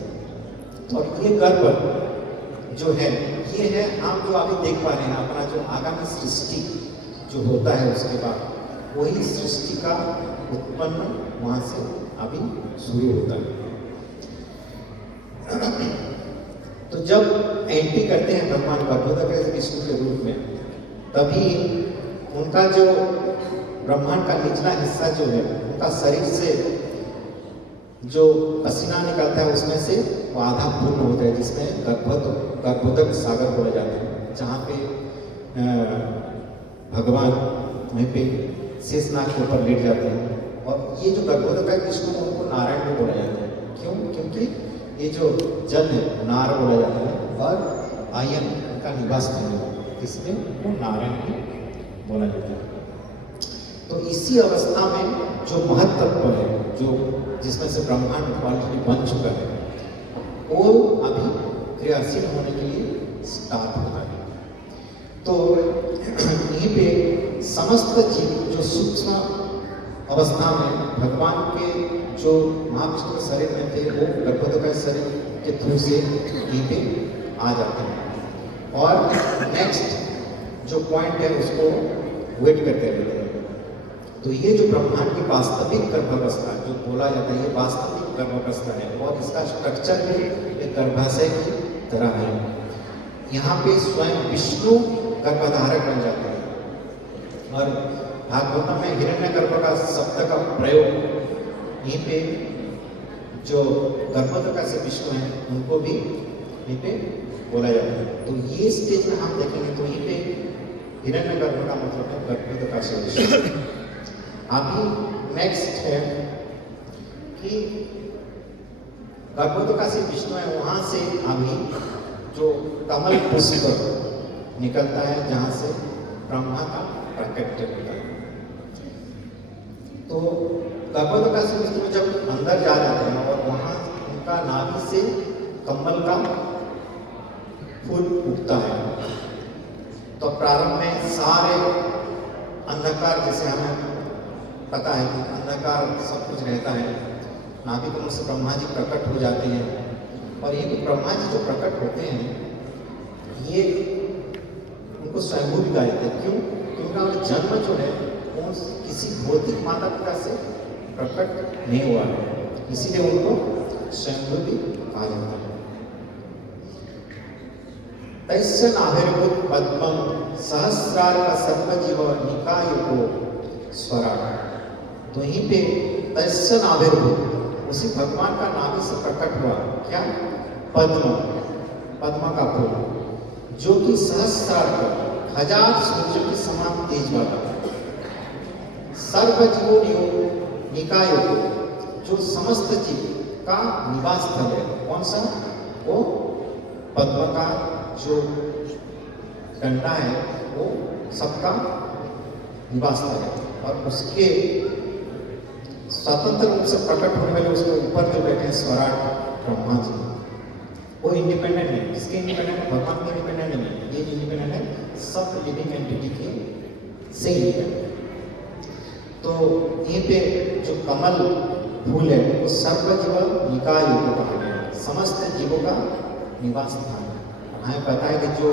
और ये गर्भ जो है ये है हम जो अभी देख पा रहे हैं, अपना जो आगामी सृष्टि जो होता है उसके बाद वही सृष्टि का उत्पन्न वहां से अभी शुरू होता है। तो जब एंट्री करते हैं भगवान गर्भोदक विष्णु के रूप में, तभी उनका जो ब्रह्मांड का निचला हिस्सा जो है उनका शरीर से जो पसीना निकलता है उसमें से वो आधा पूर्ण होता है, जिसमें गर्भोदक सागर बोला जाता है, जहाँ पे भगवान वहीं पे शेषनाग के ऊपर लेट जाते हैं। और ये जो गर्भोदक विष्णु है उनको नारायण भी बोला जाता है। क्यों? क्योंकि ये जो जल है नार बोला जाता है और आयन उनका निवास नहीं है, इसलिए वो नारायण भी बोला जाता है। तो इसी अवस्था में जो महत्त्व है, जो जिसमें से ब्रह्मांड ऑलरेडी बन चुका है, वो अभी क्रियाशील होने के लिए स्टार्ट होता है। तो यहीं पे समस्त जीव जो सूक्ष्म अवस्था में भगवान के जो महाविष्णु के शरीर में थे वो गर्भोदक शरीर के थ्रू से यहीं पे आ जाते हैं। और नेक्स्ट जो पॉइंट है उसको वेट करते रहते हैं। तो ये जो ब्रह्मांड की वास्तविक गर्भावस्था जो बोला जाता है, ये वास्तविक गर्भावस्था है और इसका स्ट्रक्चर भी एक गर्भाशय की तरह है। यहाँ पे स्वयं विष्णु गर्भधारक बन जाते हैं। और भागवतम में हिरण्यगर्भ का शब्द का प्रयोग यहीं पे जो गर्भोदक से विष्णु हैं उनको भी यहीं पे बोला जाता है। तो ये स्टेज में हम देखेंगे तो यहीं पे हिरण्यगर्भ का मतलब है गर्भोदक से विष्णु। अभी नेक्स्ट है कि गर्भोदक से विष्णु है, वहां से अभी जो कमल पुष्प निकलता है जहां से ब्रह्मा का प्रकट होता है। तो गर्भोदक से विष्णु जब अंदर जा जाते हैं और वहां उनका नाभि से कमल का फूल उगता है, तो प्रारंभ में सारे अंधकार, जैसे हमें पता है कि अंधकार सब कुछ रहता है, नाभि कमल से ब्रह्मा जी प्रकट हो जाते हैं। और ये ब्रह्मा जी जो प्रकट होते हैं ये उनको स्वयंभू भी कहा जाता है। क्यों? क्योंकि उनका जन्म जो है वो किसी भौतिक माता पिता से प्रकट नहीं हुआ है, इसीलिए उनको स्वयंभू भी कहा जाता है। तैस्य नाभिर्भूत पद्मं सहस्रार का सर्वजीव निकायुको स्वराट। तो यहीं पे तैस्य नाभिर्भूत उसी भगवान का नाभि से प्रकट हुआ क्या? पद्म, पद्म का फूल जो कि सहस्रार हजार सूर्यों के समान तेज वाला, सर्वजीवों निकायों जो समस्त जीव का निवास स्थल है। कौन सा? वो पद्म का जो डंडा है वो सबका निवास स्थल है। और उसके स्वतंत्र रूप से प्रकट होने वाले उसके ऊपर जो बैठे हैं स्वराट ब्रह्मा जी, वो इंडिपेंडेंट है। किसके इंडिपेंडेंट? भगवान के इंडिपेंडेंट नहीं है, ये इंडिपेंडेंट है सब लिविंग एंटिटी के से इंडिपेंडेंट। तो यहीं पे जो कमल फूल है वो सर्वजीव निकाय को कहा गया है, समस्त जीवों का निवास स्थान है। हमें पता है कि जो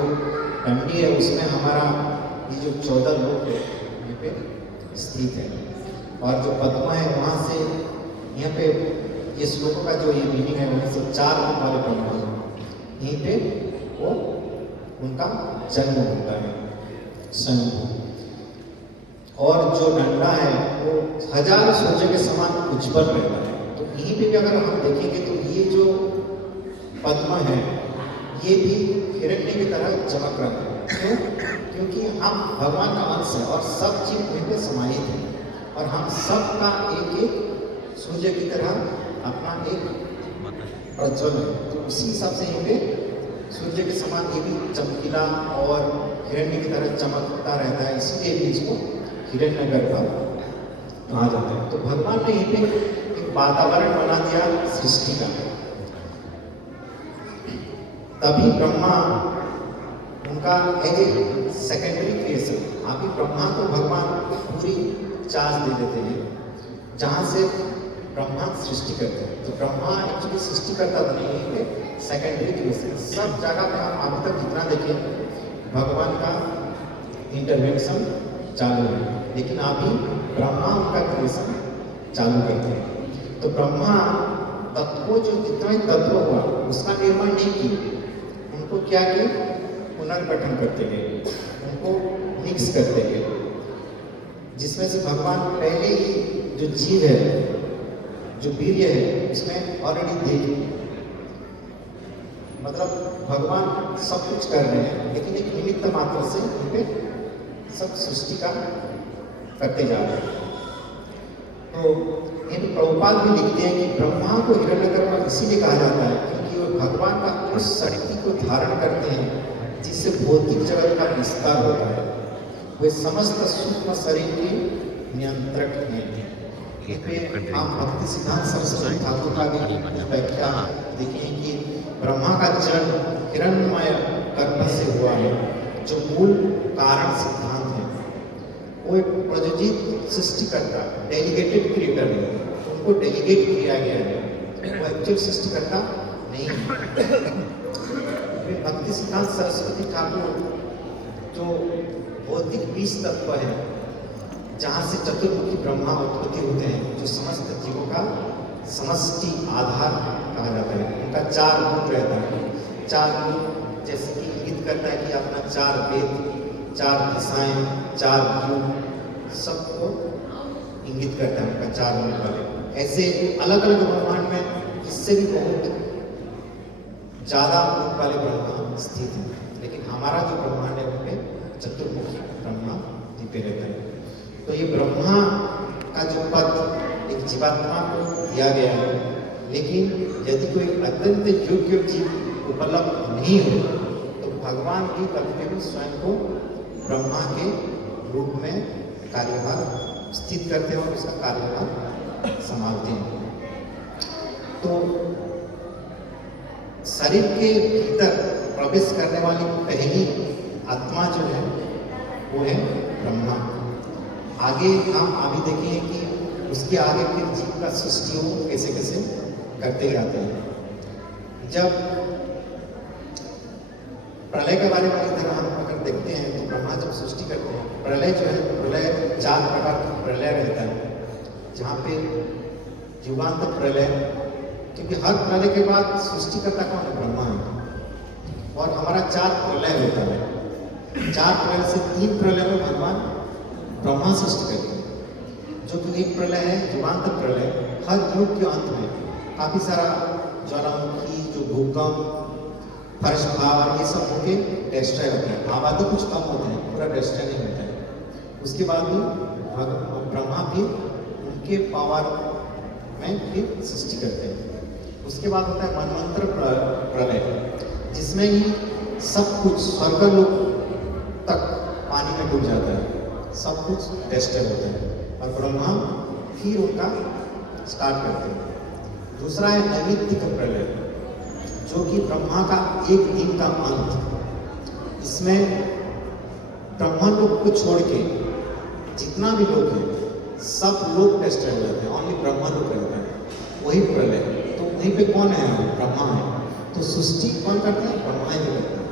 डंडी है उसमें हमारा ये जो 14 लोग है यहाँ पे स्थित है। और जो पद्मा है वहाँ से यहाँ पे ये श्लोकों का जो ये मीनिंग है वहीं से 4 लोग वाले ब्रह्मा है, यहीं पे वो उनका जन्म होता है शंभु। और जो डंडा है वो हजार सूर्य के समान उज्जवल रहता है। तो यहीं पे भी अगर हम देखेंगे तो ये जो पद्म है, ये भी हिरण्य की तरह चमक रहा है। क्यों? क्योंकि हम भगवान का अंश है और सब जीव में पे समाहित है और हम सब का एक एक सूर्य की तरह अपना एक प्रज्वल है। तो उसी हिसाब से यहाँ पे सूर्य के समान ये भी चमकीला और हिरण्य की तरह चमकता रहता है, इसलिए भी इसको हिरण्यगर्भ कहा जाता है। तो भगवान ने यहाँ पे एक वातावरण बना दिया सृष्टि का। तभी ब्रह्मा उनका एज ए सेकेंडरी क्रिएशन, अभी ब्रह्मा को भगवान पूरी चार्ज दे देते हैं जहाँ से ब्रह्मा सृष्टि करते हैं। तो ब्रह्मा एक्चुअली सृष्टि करता था नहीं है, सेकेंडरी क्रिएशन। सब जगह पे हम अभी तक जितना देखें भगवान का इंटरवेंशन चालू है, लेकिन अभी ब्रह्मा उनका क्रिएशन चालू करते हैं। तो ब्रह्मा तत्वों जो जितना ही तत्व हुआ उसका निर्माण नहीं किए, उनको क्या किए, पुनर्गठन करते गए, उनको मिक्स करते गए, जिसमें से भगवान पहले ही जो जीव है, जो वीर्य है, उसमें ऑलरेडी देख, मतलब भगवान सब कुछ कर रहे हैं, लेकिन एक निमित्त मात्र से उन पे सब सृष्टि का करते जा रहे हैं। तो इन प्रभुपाद भी लिखते हैं कि ब्रह्मा को हिरण्यगर्भ इसीलिए कहा जाता है क्योंकि वो भगवान का उस शक्ति को धारण करते हैं जिससे भौतिक जगत का विस्तार होता है। वे समस्त सूक्ष्म शरीर के नियंत्रक हैं। हम भक्ति सिद्धांत सरस्वती ठाकुर का भी व्याख्या देखें कि ब्रह्मा का जन्म हिरण्यमय गर्भ से हुआ है, जो मूल कारण सिद्धांत है। वो एक प्रयोजित सृष्टिकर्ता, डेलीगेटेड क्रिएटर है, उनको डेलीगेट किया गया है, वो एक्चुअल सृष्टिकर्ता नहीं है। भक्ति सिद्धांत सरस्वती ठाकुर जो भौतिक 20 तत्व है, जहाँ से चतुर्मुखी ब्रह्मा उत्पत्ति होते हैं, जो समस्त जीवों का समष्टि आधार कहा जाता है। उनका 4 रूप रहता है। 4 रूप जैसे कि इंगित करता है कि अपना 4 वेद, 4 दिशाएं, 4 युग सबको इंगित करता है उनका 4 रूप वाले। ऐसे अलग अलग ब्रह्मांड में इससे भी बहुत ज़्यादा रूप वाले ब्रह्मा स्थित हैं, लेकिन हमारा जो ब्रह्मांड है उनपे चतुर्मुखी ब्रह्मा दीपे रहता है। तो ये ब्रह्मा का जो पद एक जीवात्मा को दिया गया है, लेकिन यदि कोई अत्यंत योग्य जीव उपलब्ध नहीं हो तो भगवान भी कभी कभी स्वयं को ब्रह्मा के रूप में कार्यभार स्थित करते हैं और उसका कार्यभार संभालते हैं। तो शरीर के भीतर प्रवेश करने वाली पहली आत्मा जो है वो है ब्रह्मा। आगे हम अभी देखें कि उसके आगे फिर जीव का सृष्टि हो कैसे कैसे करते जाते हैं। जब प्रलय के बारे में इधर हम अगर देखते हैं तो ब्रह्मा जब सृष्टि करते हैं, प्रलय जो है, प्रलय 4 प्रकार का प्रलय रहता है, जहाँ पे युगांत प्रलय, क्योंकि हर प्रलय के बाद सृष्टि करता कौन है, ब्रह्मा है। और हमारा 4 प्रलय होता है। 4 प्रलय से 3 प्रलय में भगवान ब्रह्मा सृष्टि करते हैं, जो कि एक प्रलय है युगांत प्रलय। हर युग के अंत में काफ़ी सारा ज्वालामुखी, जो भूकंप, फर्श भाव, ये सब होके डिस्ट्रॉय होते हैं। आबादी कुछ कम होते हैं, पूरा डिस्ट्रॉय नहीं होता है। उसके बाद भी ब्रह्मा भी उनके पावर में फिर सृष्टि करते हैं। उसके बाद होता है मनमंत्र प्रलय, जिसमें ही सब कुछ स्वर्गलोक तक पानी में डूब जाता है, सब कुछ डिस्ट्रॉय होता है और ब्रह्मा फिर उनका स्टार्ट करते हैं। दूसरा है नैमित्तिक प्रलय, जो कि ब्रह्मा का एक दिन का अंत। इसमें ब्रह्मा लोक को छोड़ के जितना भी लोग हैं सब लोग डिस्ट्रॉय हो जाते हैं, ओनली ब्रह्मा लोक रहता है, वही प्रलय। तो वहीं पे कौन है, ब्रह्मा है। तो सृष्टि कौन करते हैं, ब्रह्मा ही करते हैं।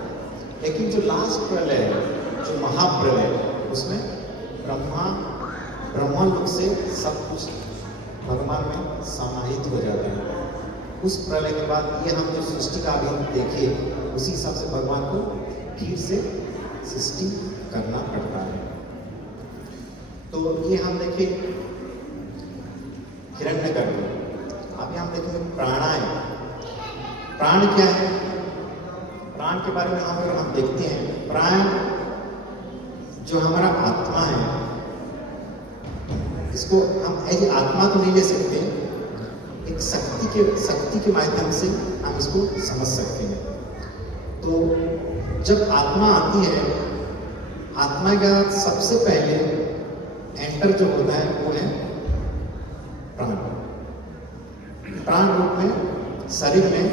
लेकिन जो लास्ट प्रलय है, जो महाप्रलय, उसमें ब्रह्मा लोक से सब कुछ भगवान में समाहित हो जाता है। उस प्रलय के बाद ये हम जो सृष्टि का अभी देखे, उसी हिसाब से भगवान को फिर से सृष्टि करना पड़ता है। तो ये हम देखें हिरण्यगर्भ। अभी हम देखेंगे प्राणायाम। प्राण क्या है? प्राण के बारे में अगर हम देखते हैं, प्राण जो हमारा आत्मा है, इसको हम एज आत्मा तो नहीं ले सकते, एक शक्ति के माध्यम से हम इसको समझ सकते हैं। तो जब आत्मा आती है, आत्मा का सबसे पहले एंटर जो होता है वो है प्राण। प्राण रूप में शरीर में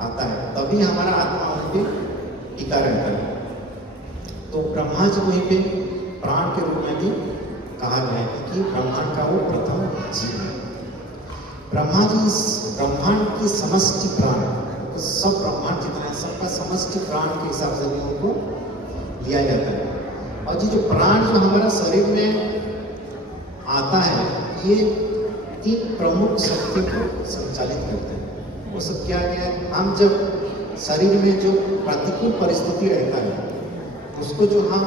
आता है, तभी हमारा आत्मा वहीं पे टिका रहता है। तो ब्रह्मा जी को वहीं पे प्राण के रूप में भी कहा गया है कि ब्रह्मांड का वो प्रथम जीव है। ब्रह्मा जी इस ब्रह्मांड की समष्टि प्राण, तो सब ब्रह्मांड जितना है सबका समष्टि प्राण के हिसाब से भी उनको लिया जाता है। और जो प्राण जो हमारा शरीर में आता है, ये 3 प्रमुख शक्तियों को संचालित करते हैं। वो सब क्या है? हम जब शरीर में जो प्रतिकूल परिस्थिति रहता है, उसको जो हम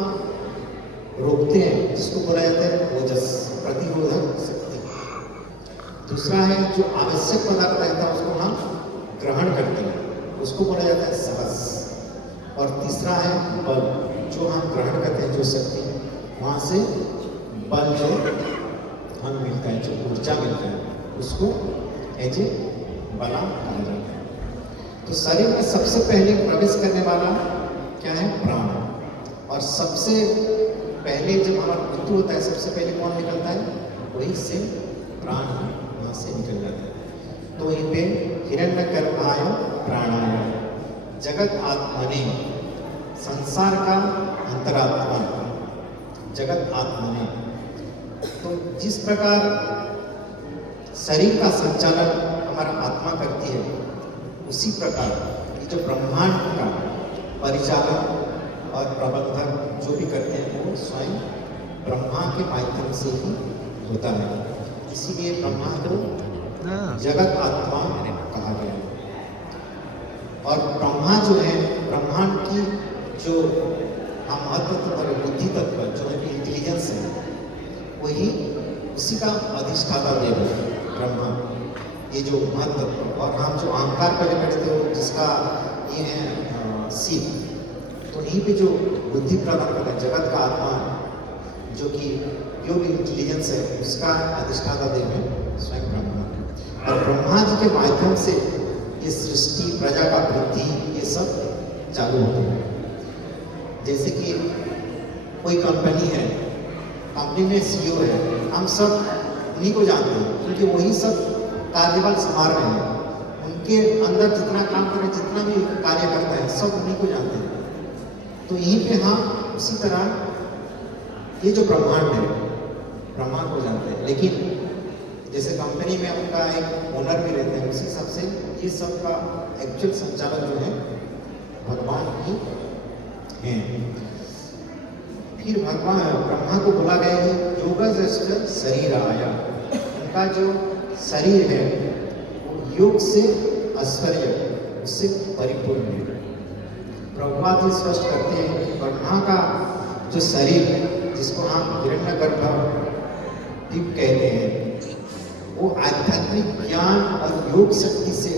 रोकते हैं, जिसको बोला जाता है ओजस, प्रतिरोधक शक्ति। दूसरा है जो आवश्यक पदार्थ रहता है उसको हम ग्रहण करते हैं, उसको बोला जाता है सहस। और तीसरा है बल, जो हम ग्रहण करते हैं, जो शक्ति, वहाँ से बल जो हम मिलता है, जो ऊर्जा मिलता है, उसको एज ए बला कहा जाता है। तो शरीर में सबसे पहले प्रवेश करने वाला क्या है? प्राण। और सबसे पहले जब हमारा मृत्यु होता है, सबसे पहले कौन निकलता है? वही से प्राण वहाँ से निकल जाता है। तो यहीं पे हिरण्यगर्भाय प्राणाय जगत आत्मने, संसार का अंतरात्मा, जगत आत्मने। तो जिस प्रकार शरीर का संचालन हमारा आत्मा करती है, उसी प्रकार ये जो ब्रह्मांड का परिचालन और प्रबंधन जो भी करते हैं, वो स्वयं ब्रह्मा के माध्यम से ही होता है। इसीलिए ब्रह्मा को जगत आत्मा कहा गया है। और ब्रह्मा जो है, ब्रह्मांड की जो हम महत्व और बुद्धि तत्व जो है, इंटेलिजेंस है, वही उसी का अधिष्ठाता देव है ब्रह्मा। ये जो महत्व, और हम जो अहंकार पहले पढ़े थे, जिसका ये है शिव, तो यहीं पे जो बुद्धि प्रदान करता है, जगत का आत्मा, जो कि योग इंटेलिजेंस है, उसका अधिष्ठाता देव है स्वयं ब्रह्मा। और ब्रह्मा जी के माध्यम से ये सृष्टि, प्रजा का वृद्धि, ये सब चालू होते हैं। जैसे कि कोई कंपनी है, कंपनी में CEO है, हम सब उन्हीं को जानते हैं, क्योंकि वही सब कार्यभार संभाल रहे हैं। उनके अंदर जितना काम करें, जितना भी कार्य करता है, सब उन्हीं को जानते हैं। तो यहीं पे हम उसी तरह ये जो ब्रह्मांड है, ब्रह्मांड को जानते हैं। लेकिन जैसे कंपनी में उनका एक ओनर भी रहते हैं, उसी हिसाब से ये सब का एक्चुअल संचालन जो है भगवान ही हैं। फिर भगवान ब्रह्मा को बोला गया कि योगजश्च शरीर आया, उनका जो शरीर है वो योग से ऐश्वर्य, उससे परिपूर्ण है। प्रभुपाद जी स्पष्ट करते हैं कि ब्रह्मा का जो शरीर है, जिसको हम हिरण्यगर्भ भी कहते हैं, वो आध्यात्मिक ज्ञान और योग शक्ति से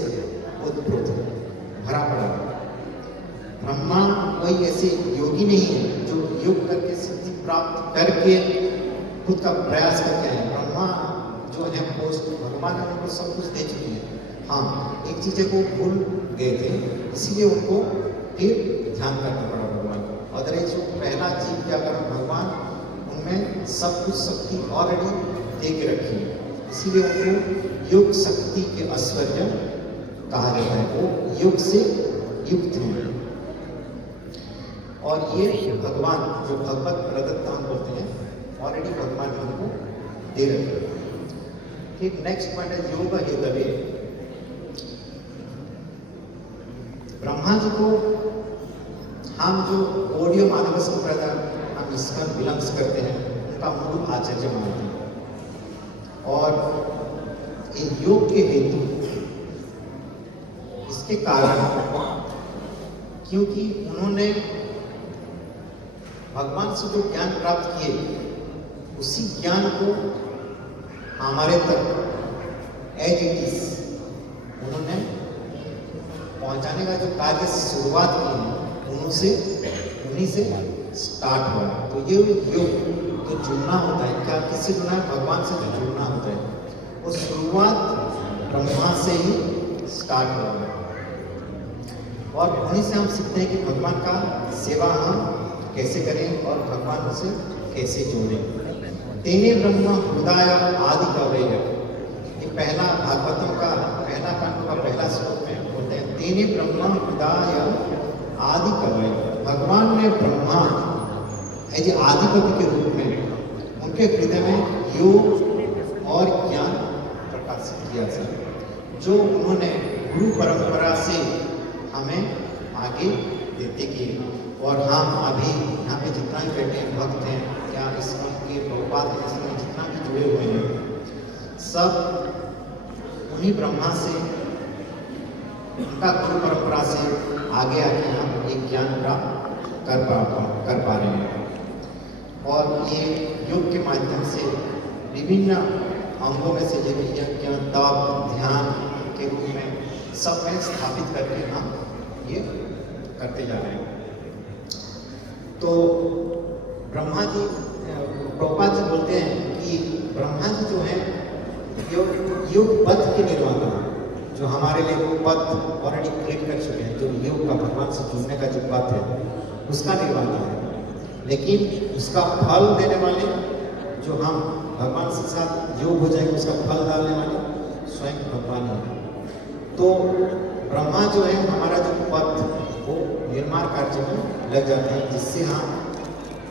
उत्प्रोत भरा पड़ा। ब्रह्मा कोई ऐसे योगी नहीं है जो योग करके सिद्धि प्राप्त करके खुद का प्रयास करके आए। ब्रह्मा जो है पोस्ट, भगवान ने उनको सब कुछ दे चुके हैं। हाँ, एक चीज़ें को भूल गए थे, इसीलिए उनको फिर ध्यान करना पड़ा भगवान। अदरवाइज जो पहला जीव क्या कर, भगवान उनमें सब कुछ शक्ति ऑलरेडी दे के रखी है, इसीलिए उनको योग शक्ति के ऐश्वर्य कहा जाता है। वो योग से युक्त हैं। और ये भगवान जो भगवत प्रदत्त हम बोलते हैं, ऑलरेडी भगवान ने उनको दे रखे। फिर नेक्स्ट पॉइंट है योग हेतवे। ब्रह्मा जी को हम जो गौड़ीय मानव संप्रदाय, हम इसका बिलोंग्स करते हैं, उनका मूल आचार्य मानते हैं। और ये योग के हेतु इसके कारण, क्योंकि उन्होंने भगवान से जो ज्ञान प्राप्त किए, उसी ज्ञान को हमारे तक एज इट इज उन्होंने पहुंचाने का जो कार्य शुरुआत की है उन्हीं से स्टार्ट हुआ। तो ये योग तो जुड़ना होता है, क्या किससे जुड़ना है? भगवान से जो जुड़ना होता है वो शुरुआत ब्रह्मा से ही स्टार्ट हुआ है। और उन्हीं से हम सीखते हैं कि भगवान का सेवा हम कैसे करें और भगवान से कैसे जोड़ें। तेने ब्रह्म हृदय आदि कवय, ये पहला भागवतम का पहला कांड का पहला श्लोक में बोलते हैं, तेने ब्रह्म हृदय आदि कवय। भगवान ने ब्रह्मा एज आदि कवि के रूप में उनके हृदय में योग और ज्ञान प्रकाशित किया था, जो उन्होंने गुरु परंपरा से हमें आगे देते किए। और हम अभी यहाँ पे जितना भी बैठे हैं भक्त हैं, क्या इस के प्रभुपाद के इसमें जितना भी जुड़े हुए हैं, सब उन्हीं ब्रह्मा से, उनका गुरु परंपरा से आगे आके हम एक ज्ञान प्राप्त कर पा रहे हैं। और ये योग के माध्यम से विभिन्न अंगों में से जैसे यज्ञ, तप, ध्यान के रूप में सब में स्थापित करके हम ये करते जा रहे हैं। तो ब्रह्मा जी, प्रभुपाद जी बोलते हैं कि ब्रह्मा जी जो है योग पथ के निर्माता, जो हमारे लिए पथ ऑलरेडी क्रिएट कर चुके हैं, जो योग का भगवान से जुड़ने का जो पथ है उसका निर्माता है। लेकिन उसका फल देने वाले, जो हम भगवान के साथ योग हो जाएंगे उसका फल डालने वाले स्वयं भगवान है। तो ब्रह्मा जो है हमारा जो पथ वो निर्माण कार्य में लग जाते हैं, जिससे हम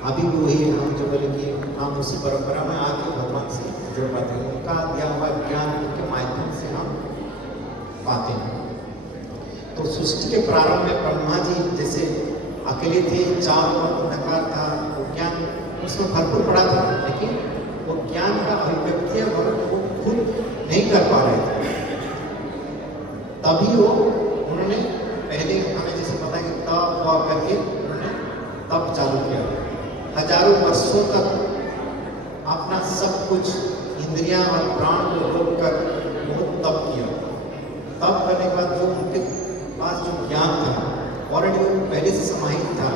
अभी भी वही हम जो बोले कि हम उसी परंपरा में आके भगवान से जुड़ पाते हैं। उनका दिया हुआ ज्ञान के माध्यम से हम पाते हैं। तो सृष्टि के प्रारंभ में ब्रह्मा जी जैसे अकेले थे, चारों ओर अंधकार था, वो ज्ञान उसमें भरपूर पड़ा था, लेकिन वो ज्ञान का अभिव्यक्ति वो खुद नहीं कर पा रहे थे। तभी वो उन्होंने पहले हमें जैसे पता है कि तप करके उन्होंने तप चालू किया। हजारों वर्षों तक अपना सब कुछ इंद्रियां और प्राण को रोककर बहुत तप किया। तप करने के बाद जो उनके पास जो ज्ञान था ऑलरेडी वो पहले से समाहित था,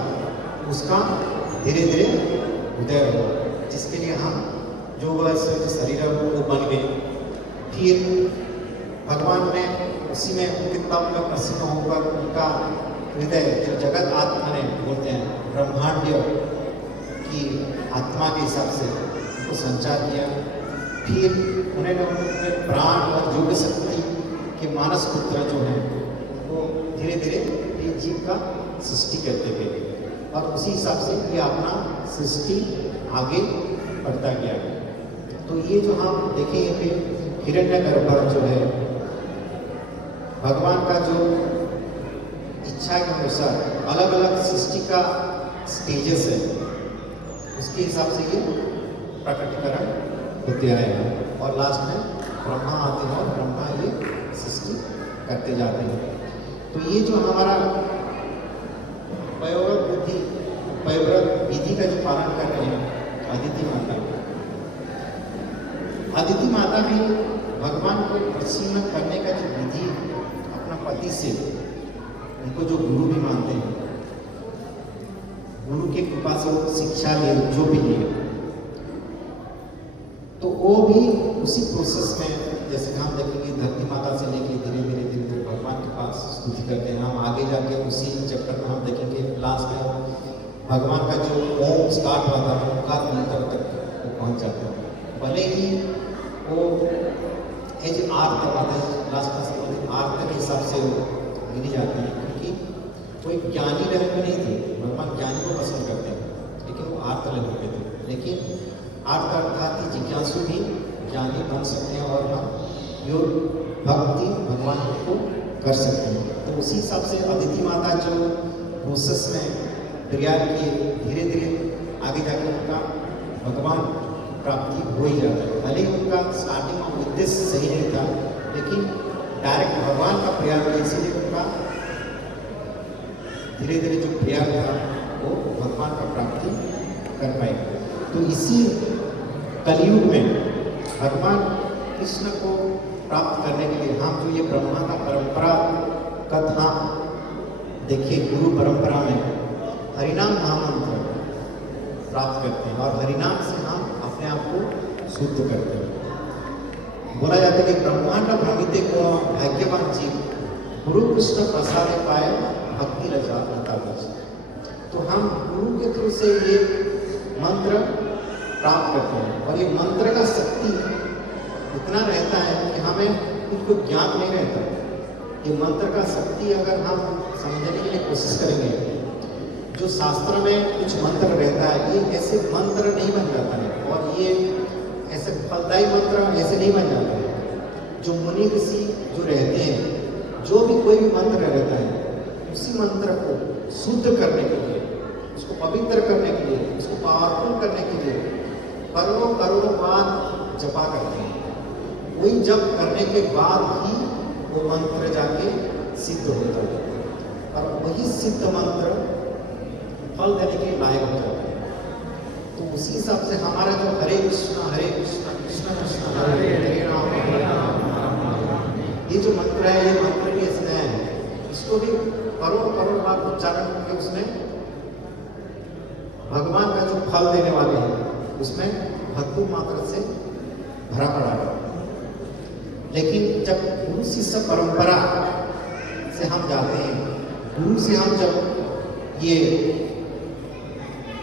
उसका धीरे धीरे उदय हुआ, जिसके लिए हम जो शरीर वो बन गए। फिर भगवान ने उसी में उनके तप में प्रसन्न होकर उनका हृदय जो जगत आत्मा ने बोलते हैं ब्रह्मांड की आत्मा के हिसाब से उनको संचार किया। फिर उन्होंने उनके प्राण और योग शक्ति के मानस पुत्र जो हैं वो धीरे धीरे ये जीव का सृष्टि करते गए, और उसी हिसाब से ये अपना सृष्टि आगे बढ़ता गया। तो ये जो हम देखेंगे कि हिरण्यगर्भ जो है भगवान का जो इच्छा के अनुसार अलग अलग सृष्टि का स्टेजेस है, उसके हिसाब से ये प्रकटीकरण होते आए हैं, और लास्ट में ब्रह्मा आते हैं और ब्रह्मा ये सृष्टि करते जाते हैं। तो ये जो हमारा पयव्रत विधि का जो पालन कर रहे हैं अदिति माता भी भगवान को प्रसन्न करने का जो विधि अपना पति से, उनको जो गुरु भी मानते हैं, गुरु की कृपा से वो शिक्षा ले जो भी ले, तो वो भी उसी प्रोसेस में जैसे हम देखेंगे धरती माता से लेके धीरे धीरे भगवान के पास स्तुति करते हैं। हम आगे जाके उसी चैप्टर में हम देखेंगे लास्ट में भगवान का जो ओम स्टार्ट हुआ था ओंकार मंत्र तक वो पहुंच जाता है। भले ही वो एज आर्त माता लास्ट में आर्त के हिसाब से गिनी जाती है, क्योंकि कोई ज्ञानी लेवल में नहीं थे। भगवान ज्ञानी को पसंद करते हैं, लेकिन वो आर्त लेवल पे थे। लेकिन आर्त अर्थात जिज्ञासु भी ज्ञानी बन सकते हैं और हम योग भक्ति भगवान को कर सकते हैं। तो उसी हिसाब से अदिति माता जो प्रोसेस में प्रयास किए, धीरे धीरे आगे जाकर उनका भगवान प्राप्ति हो ही जाता है। भले ही उनका स्टार्टिंग में उद्देश्य सही नहीं था, लेकिन डायरेक्ट भगवान का प्रयास था, इसीलिए उनका धीरे धीरे जो प्रयास था वो भगवान का प्राप्ति कर पाए। तो इसी कलयुग में भगवान कृष्ण को प्राप्त करने के लिए हम जो ये ब्रह्मा का परंपरा कथा देखिए गुरु परंपरा में हरिनाम महामंत्र प्राप्त करते हैं और हरिनाम से हम अपने आप को शुद्ध करते हैं। बोला जाता है कि ब्रह्मांड भ्रमिते को भाग्यवान जीव गुरु कृष्ण प्रसाद पाए भक्ति रजा लता बस। तो हम गुरु के थ्रू से ये मंत्र प्राप्त करते हैं और ये मंत्र का शक्ति इतना रहता है कि हमें इनको ज्ञान नहीं रहता। ये मंत्र का शक्ति अगर हम समझने के लिए कोशिश करेंगे, जो शास्त्र में कुछ मंत्र रहता है ये ऐसे मंत्र नहीं बन जाता है और ये ऐसे फलदायी मंत्र ऐसे नहीं बन जाता है। जो मुनि ऋषि जो रहते हैं, जो भी कोई भी मंत्र रहता है, उसी मंत्र को शुद्ध करने के लिए, उसको पवित्र करने के लिए, उसको पावरफुल करने के लिए करोड़ों करोड़ों बार जपा करते हैं। वही जप करने के बाद ही वो मंत्र जाके सिद्ध होता है और वही सिद्ध मंत्र फल देने के लायक हो जाता है। तो उसी हिसाब से हमारा जो हरे कृष्णा कृष्ण कृष्ण हरे हरे राम, ये जो मंत्र है ये मंत्र भी ऐसे है, इसको भी करोड़ करोड़ बार उच्चारण करके उसमें भगवान का जो फल देने वाले हैं उसमें भक्ति मात्रा से भरा पड़ा है। लेकिन जब गुरु शिष्य परंपरा से हम जाते हैं, गुरु से हम जब ये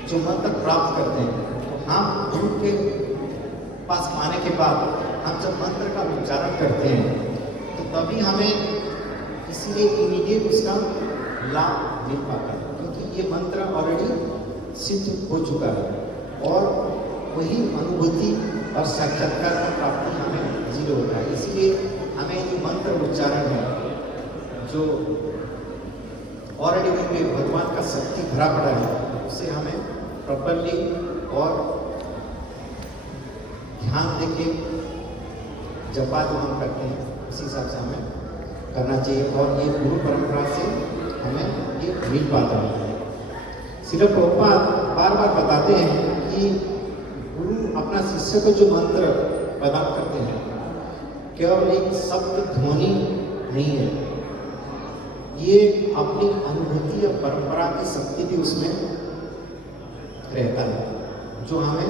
जो मंत्र प्राप्त करते हैं, तो हम गुरु के पास आने के बाद हम जब मंत्र का उच्चारण करते हैं तो तभी हमें इसीलिए इमीडिएट उसका लाभ मिल पाता है, क्योंकि ये मंत्र ऑलरेडी सिद्ध हो चुका है और वही अनुभूति और साक्षात्कार का प्राप्ति हमें जीरो होता है। इसलिए हमें जो मंत्र उच्चारण है, जो ऑलरेडी उनमें भगवान का शक्ति भरा पड़ा है, उसे हमें प्रॉपरली और ध्यान देके जपा जो हम करते हैं उसी हिसाब से हमें करना चाहिए और ये गुरु परंपरा से हमें ये मिल पाता है। श्रील प्रभुपाद बार बार बताते हैं कि गुरु अपना शिष्य को जो मंत्र प्रदान करते हैं केवल एक शब्द ध्वनि नहीं है, ये अपनी अनुभूति या परंपरा की शक्ति भी उसमें रहता है जो हमें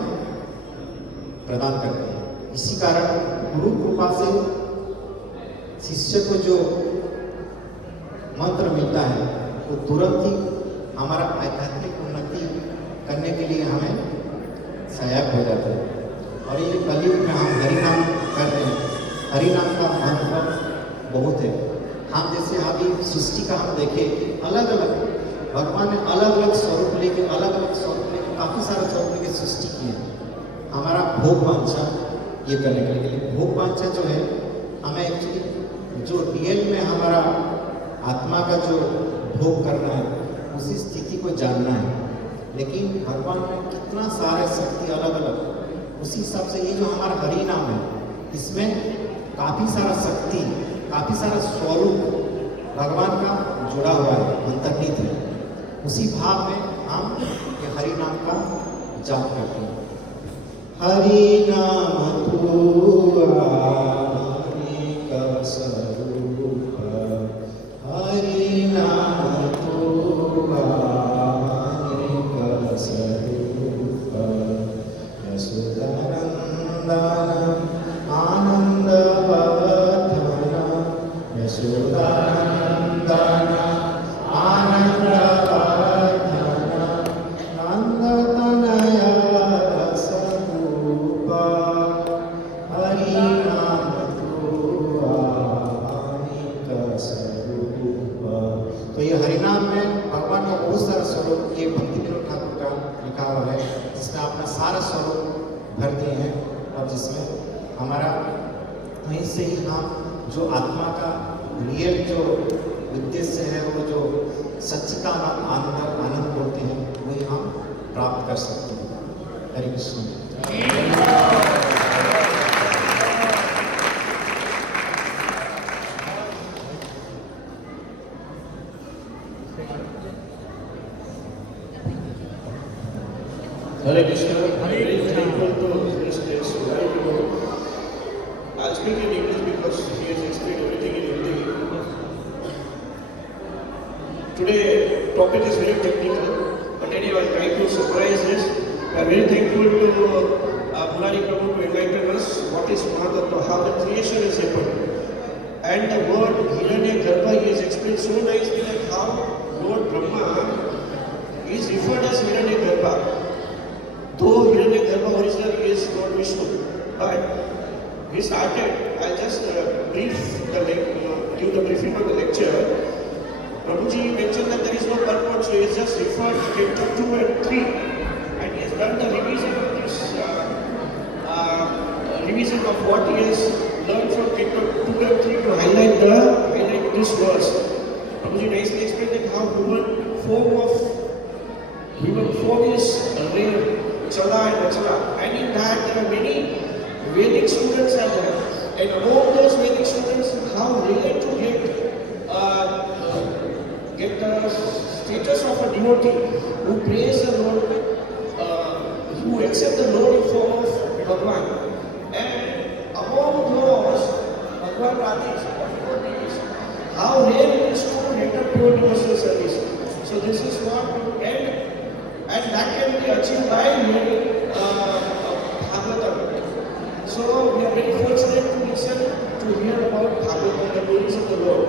प्रदान करते हैं। इसी कारण गुरु कृपा से शिष्य को जो मंत्र मिलता है वो तुरंत ही हमारा आध्यात्मिक उन्नति करने के लिए हमें सहायक हो जाता है। और ये कलयुग में हम हरिनाम कर रहे हैं, हरिनाम का महत्व बहुत है। हम जैसे अभी सृष्टि का हम देखें, अलग अलग भगवान ने अलग अलग स्वरूप लेके काफ़ी सारे स्वरूप लेके सृष्टि की है। हमारा भोग वांछा ये करने के लिए, भोग वांछा जो है हमें एक्चुअली जो रियल में हमारा आत्मा का जो भोग करना है उसी स्थिति को जानना है। लेकिन भगवान में कितना सारे शक्ति अलग अलग, उसी हिसाब से ये जो हमारा हरि नाम है इसमें काफ़ी सारा शक्ति, काफ़ी सारा स्वरूप भगवान का जुड़ा हुआ है, अंतर्निहित है। उसी भाव में हम ये हरि नाम का जाप करते हैं। हरि नाम तू स्वरूप, हरि नाम तू स्वरूप, यशोदानंदन आनंद वर्धन, यशोदानंदन आनंद वर्धन, नंदतनय रसरूप, हरि नाम तू आनिक स्वरूप। तो ये हरिनाम में भगवान का बहुत सारा स्वरूप, ये भक्ति विनोद ठाकुर का लिखा हुआ है जिसमें अपना सारा स्वरूप भर दिए हैं और जिसमें हमारा वहीं से ही हम जो आत्मा का रियल जो उद्देश्य है, वो जो सच्चिता आनंद बोलते हैं, वही हम प्राप्त कर सकते हैं। हरे कृष्ण। हरे Krishna. I'll speak in English because he has explained everything in Hindi. Today topic is very technical, but anyway, I'll try to summarize this. We are very thankful to Murari Prabhu to enlighten us what is Mahatattva, how the creation is happened. And the word Hiranyagarbha is explained so nicely that how Lord Brahma is referred as Hiranyagarbha. Though Hiranyagarbha originally is Lord Vishnu, but he started, I'll just give the briefing on the lecture. Prabhuji mentioned that there is no purport, so he has just referred to chapter 2 and 3, and he has done the revision of this, revision of what he has learned from chapter 2 and 3 to highlight this verse. Prabhuji nicely explained that how human form is rare, Chala and Achala, and in that there are many Vedic students are there, and among those Vedic students, how rare to get the status of a devotee who prays the Lord, who accepts the Lord in form of Bhagwan. And among those Bhagwan Radhis or devotees, how rare it is to render pure devotional service. So this is what, and that can be achieved by reading Bhagavatam. So we are very fortunate to listen, to hear about Bhagavatam, the glories of the Lord.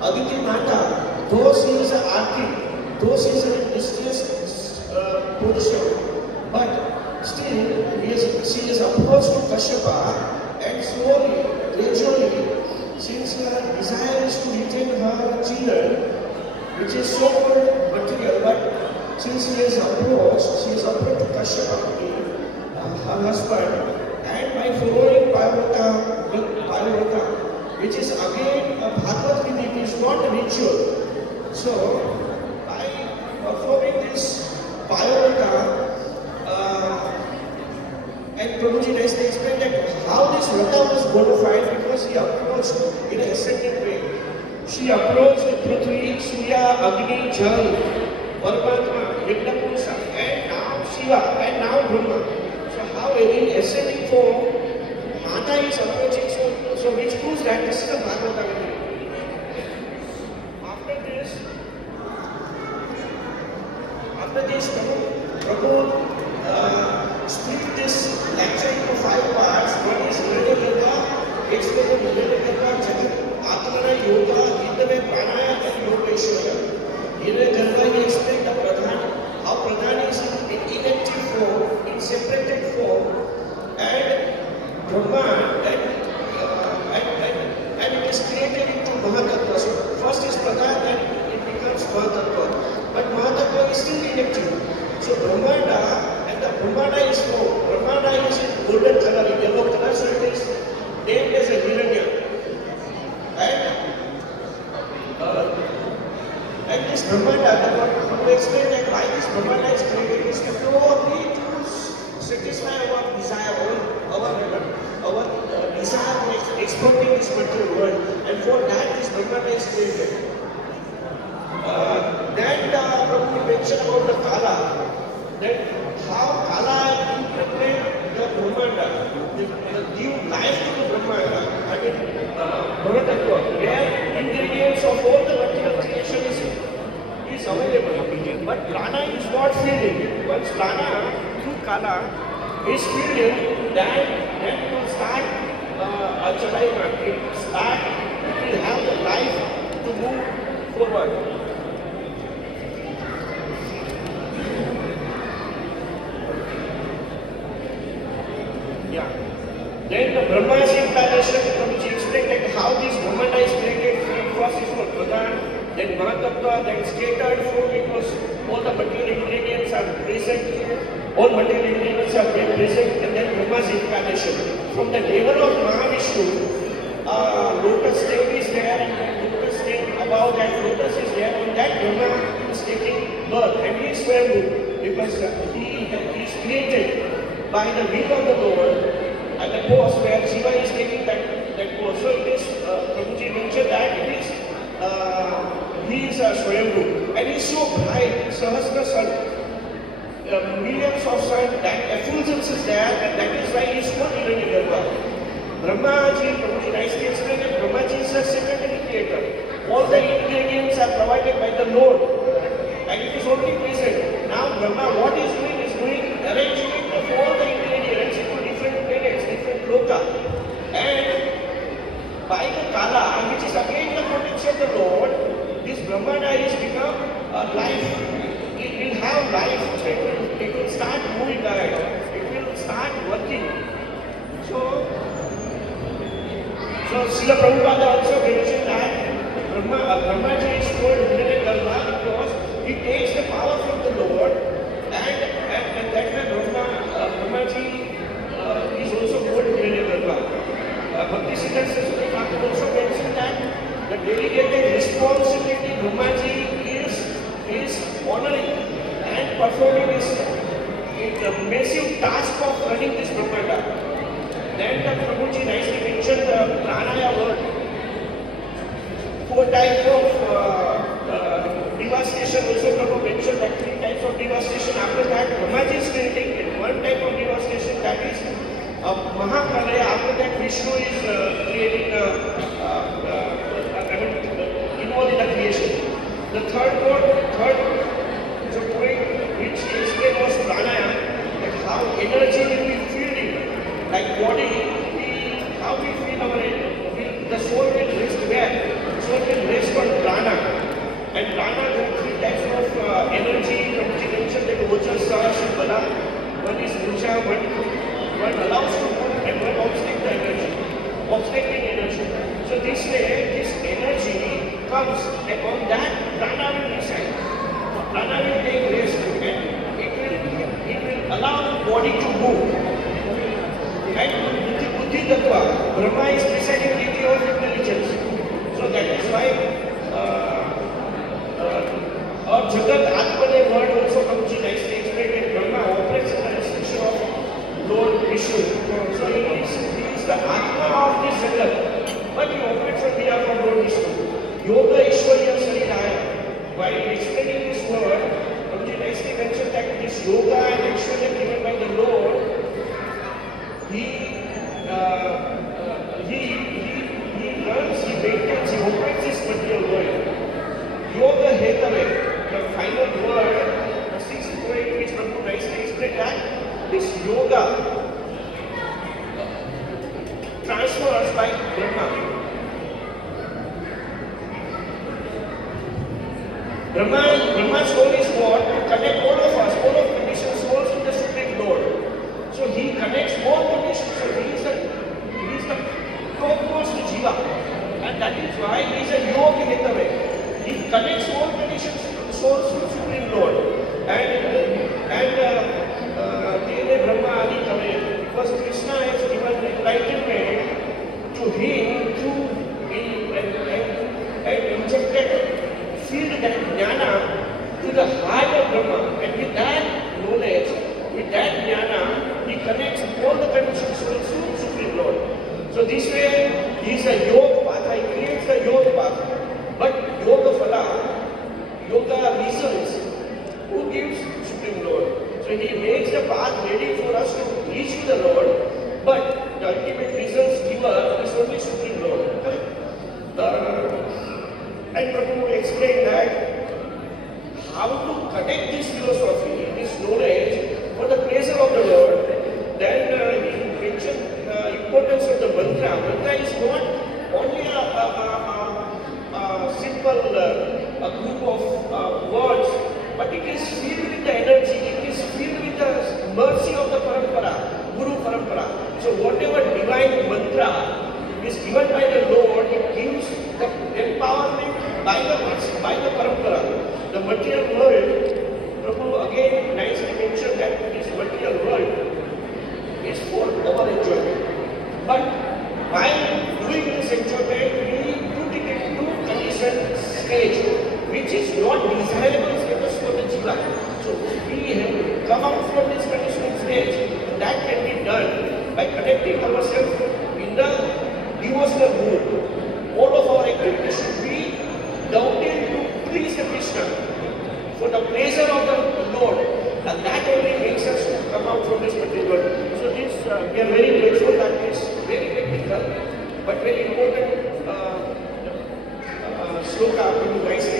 Aditi Mata, though she is an arti, though she is in a distressed position, but still she is approached to Kashyapa, and slowly, gradually, since her desire is to retain her children, which is so called material, but since she is approached to Kashyapa, her husband, and by following Bhagavata, which is again a Bhagavad Gita, it is not a ritual. So, by performing this Bhagavata, and Prabhuji nicely explained that how this Vrata was bona fide because he approached in an ascended way. She approached Prithvi, Surya, Agni, Jal, Paramatma, Yajna-Purusha, and now Shiva, and now Brahma. So how in ascending form, Mata is approaching, so which proves that this is a Bhagavata. After this, Prabhu split this lecture into 5 parts. One is Hiranyagarbha, explaining Hiranyagarbha, Jagat, Atmana, Yoga, Hidave, Pranaya, and Yogeshwara. Hiranyagarbha, he explained the Pradhan, how Pradhan is in inactive form, in separated form, and Brahma, and it is created into Mahatattva. So first is Pradhan, then it becomes Mahatattva. But Mahatattva is still inactive. So Brahmanda, and the Brahmanda is form. Brahmanda is in golden color, in yellow color, so it is named as a Hiranya. And this Brahmanda, to explain that why this Brahmanda is created is to satisfy our desire, our desire for exploiting this material world, and for that this Brahmanda is created. Then Prabhu mentioned about the Kala, that how Kala interpret the Brahmanda, give life to the Brahmanda, I mean Mahatattva, where ingredients of all the material creation is available. But Prana is not filled in. Once Prana, through Kala, is filled in, then it will start a Chalaima, it will have the life to move forward. Then the Brahma's incarnation, Prabhuji explained that how this Brahmanda is created. First is for Pradhan, then Mahatattva, then scattered form, because all the material ingredients are present, all material ingredients are present, and then Brahma's incarnation. From the level of Mahavishnu, lotus stem is there, and lotus stem above that lotus is there, and that Brahma is taking birth, and he is Swayambhu, because he is created by the will of the Lord. And the pose where Shiva is taking that pose. So it is, Prabhuji mentioned that it is, he is a Swayambhu. And he is so bright, Sahasra sun, millions of sun, that effulgence is there, and that is why he is called Hiranyagarbha. Brahmaji, Prabhuji nicely explained that Brahmaji is a secondary creator. All the ingredients are provided by the Lord. And it is only present. Now Brahma, what he is doing arrangement of all the ingredients into different planets, different loka. And by the Kala, which is again the protection of the Lord, this Brahmana is become life. It will have life. It will start moving ahead. It will start working. So Srila Prabhupada also mentioned that Brahmaji is called Hiranyagarba because he takes the power from the Lord, and that's why Brahmaji is also called Hiranyagarba. Bhaktisiddhanta Saraswati Thakur also mentioned that the delegated responsibility Brahmaji is honoring and performing this massive task of running this Brahmanda. Then the Prabhuji nicely mentioned the pranaya word. 4 types of devastation. Also Prabhu mentioned that 3 types of devastation. After that, Brahmaji is creating it. 1 type of devastation, that is Mahapralaya. After that, Vishnu is creating, involved in the creation. The third point, which explained was pranaya, that how energy will be filled in. Like body, how we feel the soul will rest where? The soul will rest on prana. And prana, there are 3 types of energy. Prabhuji mentioned that ojas, sas, and bala. One is urja, one allows to move, and one obstructs the energy, obstructing energy. So this way, this energy comes, and on that prana will reside. Prana will take rest, and it will allow the body to move. And Buddhi Tattva, Brahma is presiding deity of intelligence. So that is why our Jagat Atmane word also comes in nicely explained that Brahma operates in the restriction of Lord Vishnu. So he is the Atma of this Jagat, but he operates on behalf of Lord Vishnu. Yoga Ishwarya Sariraya. While explaining this word, Prabhuji nicely mentioned that this yoga and Ishwarya given by the Lord, he runs, he maintains, he operates this material world. Yoga Hetave, the final word, the 6th point which Prabhu nicely explained that this yoga transfers by Brahma. Brahma's role is what? To connect all of us, all of conditioned souls to the Supreme Lord. So he connects all conditions. So he is the topmost jiva, and that is why he is a yogi Hetave. He connects all conditions souls to the Supreme Lord. And Brahma Adi Kame, because Krishna has given enlightenment to him through and injected, filled that jnana to the heart of Brahma, and with that knowledge, with that jnana, he connects all the conditioned souls to the Supreme Lord. So this way, he is a yoga path, he creates the yoga path. But yoga phala, yoga reasons, who gives Supreme Lord? So he makes the path ready for us to reach to the Lord, but the ultimate reasons giver is only Supreme Lord. And Prabhu explained that how to connect this philosophy, this knowledge for the pleasure of the Lord. Then he mentioned the importance of the mantra. Mantra is not only a simple group of words, but it is filled with the energy, it is filled with the mercy of the parampara, Guru parampara. So whatever divine mantra is given by the Lord, it gives the empowerment by the parampara. The material world, Prabhu again nicely mentioned that this material world is for our enjoyment. But while doing this enjoyment, we put it into conditioned stage, which is not desirable status for the jiva. So we have to come out from this conditioned stage. That can be done by connecting ourselves in the devotional mood. All of our activities should be doubted to please the Krishna for the pleasure of the Lord, and that only makes us come out from this material world. So this, we are very grateful that this very technical but very important sloka to nicely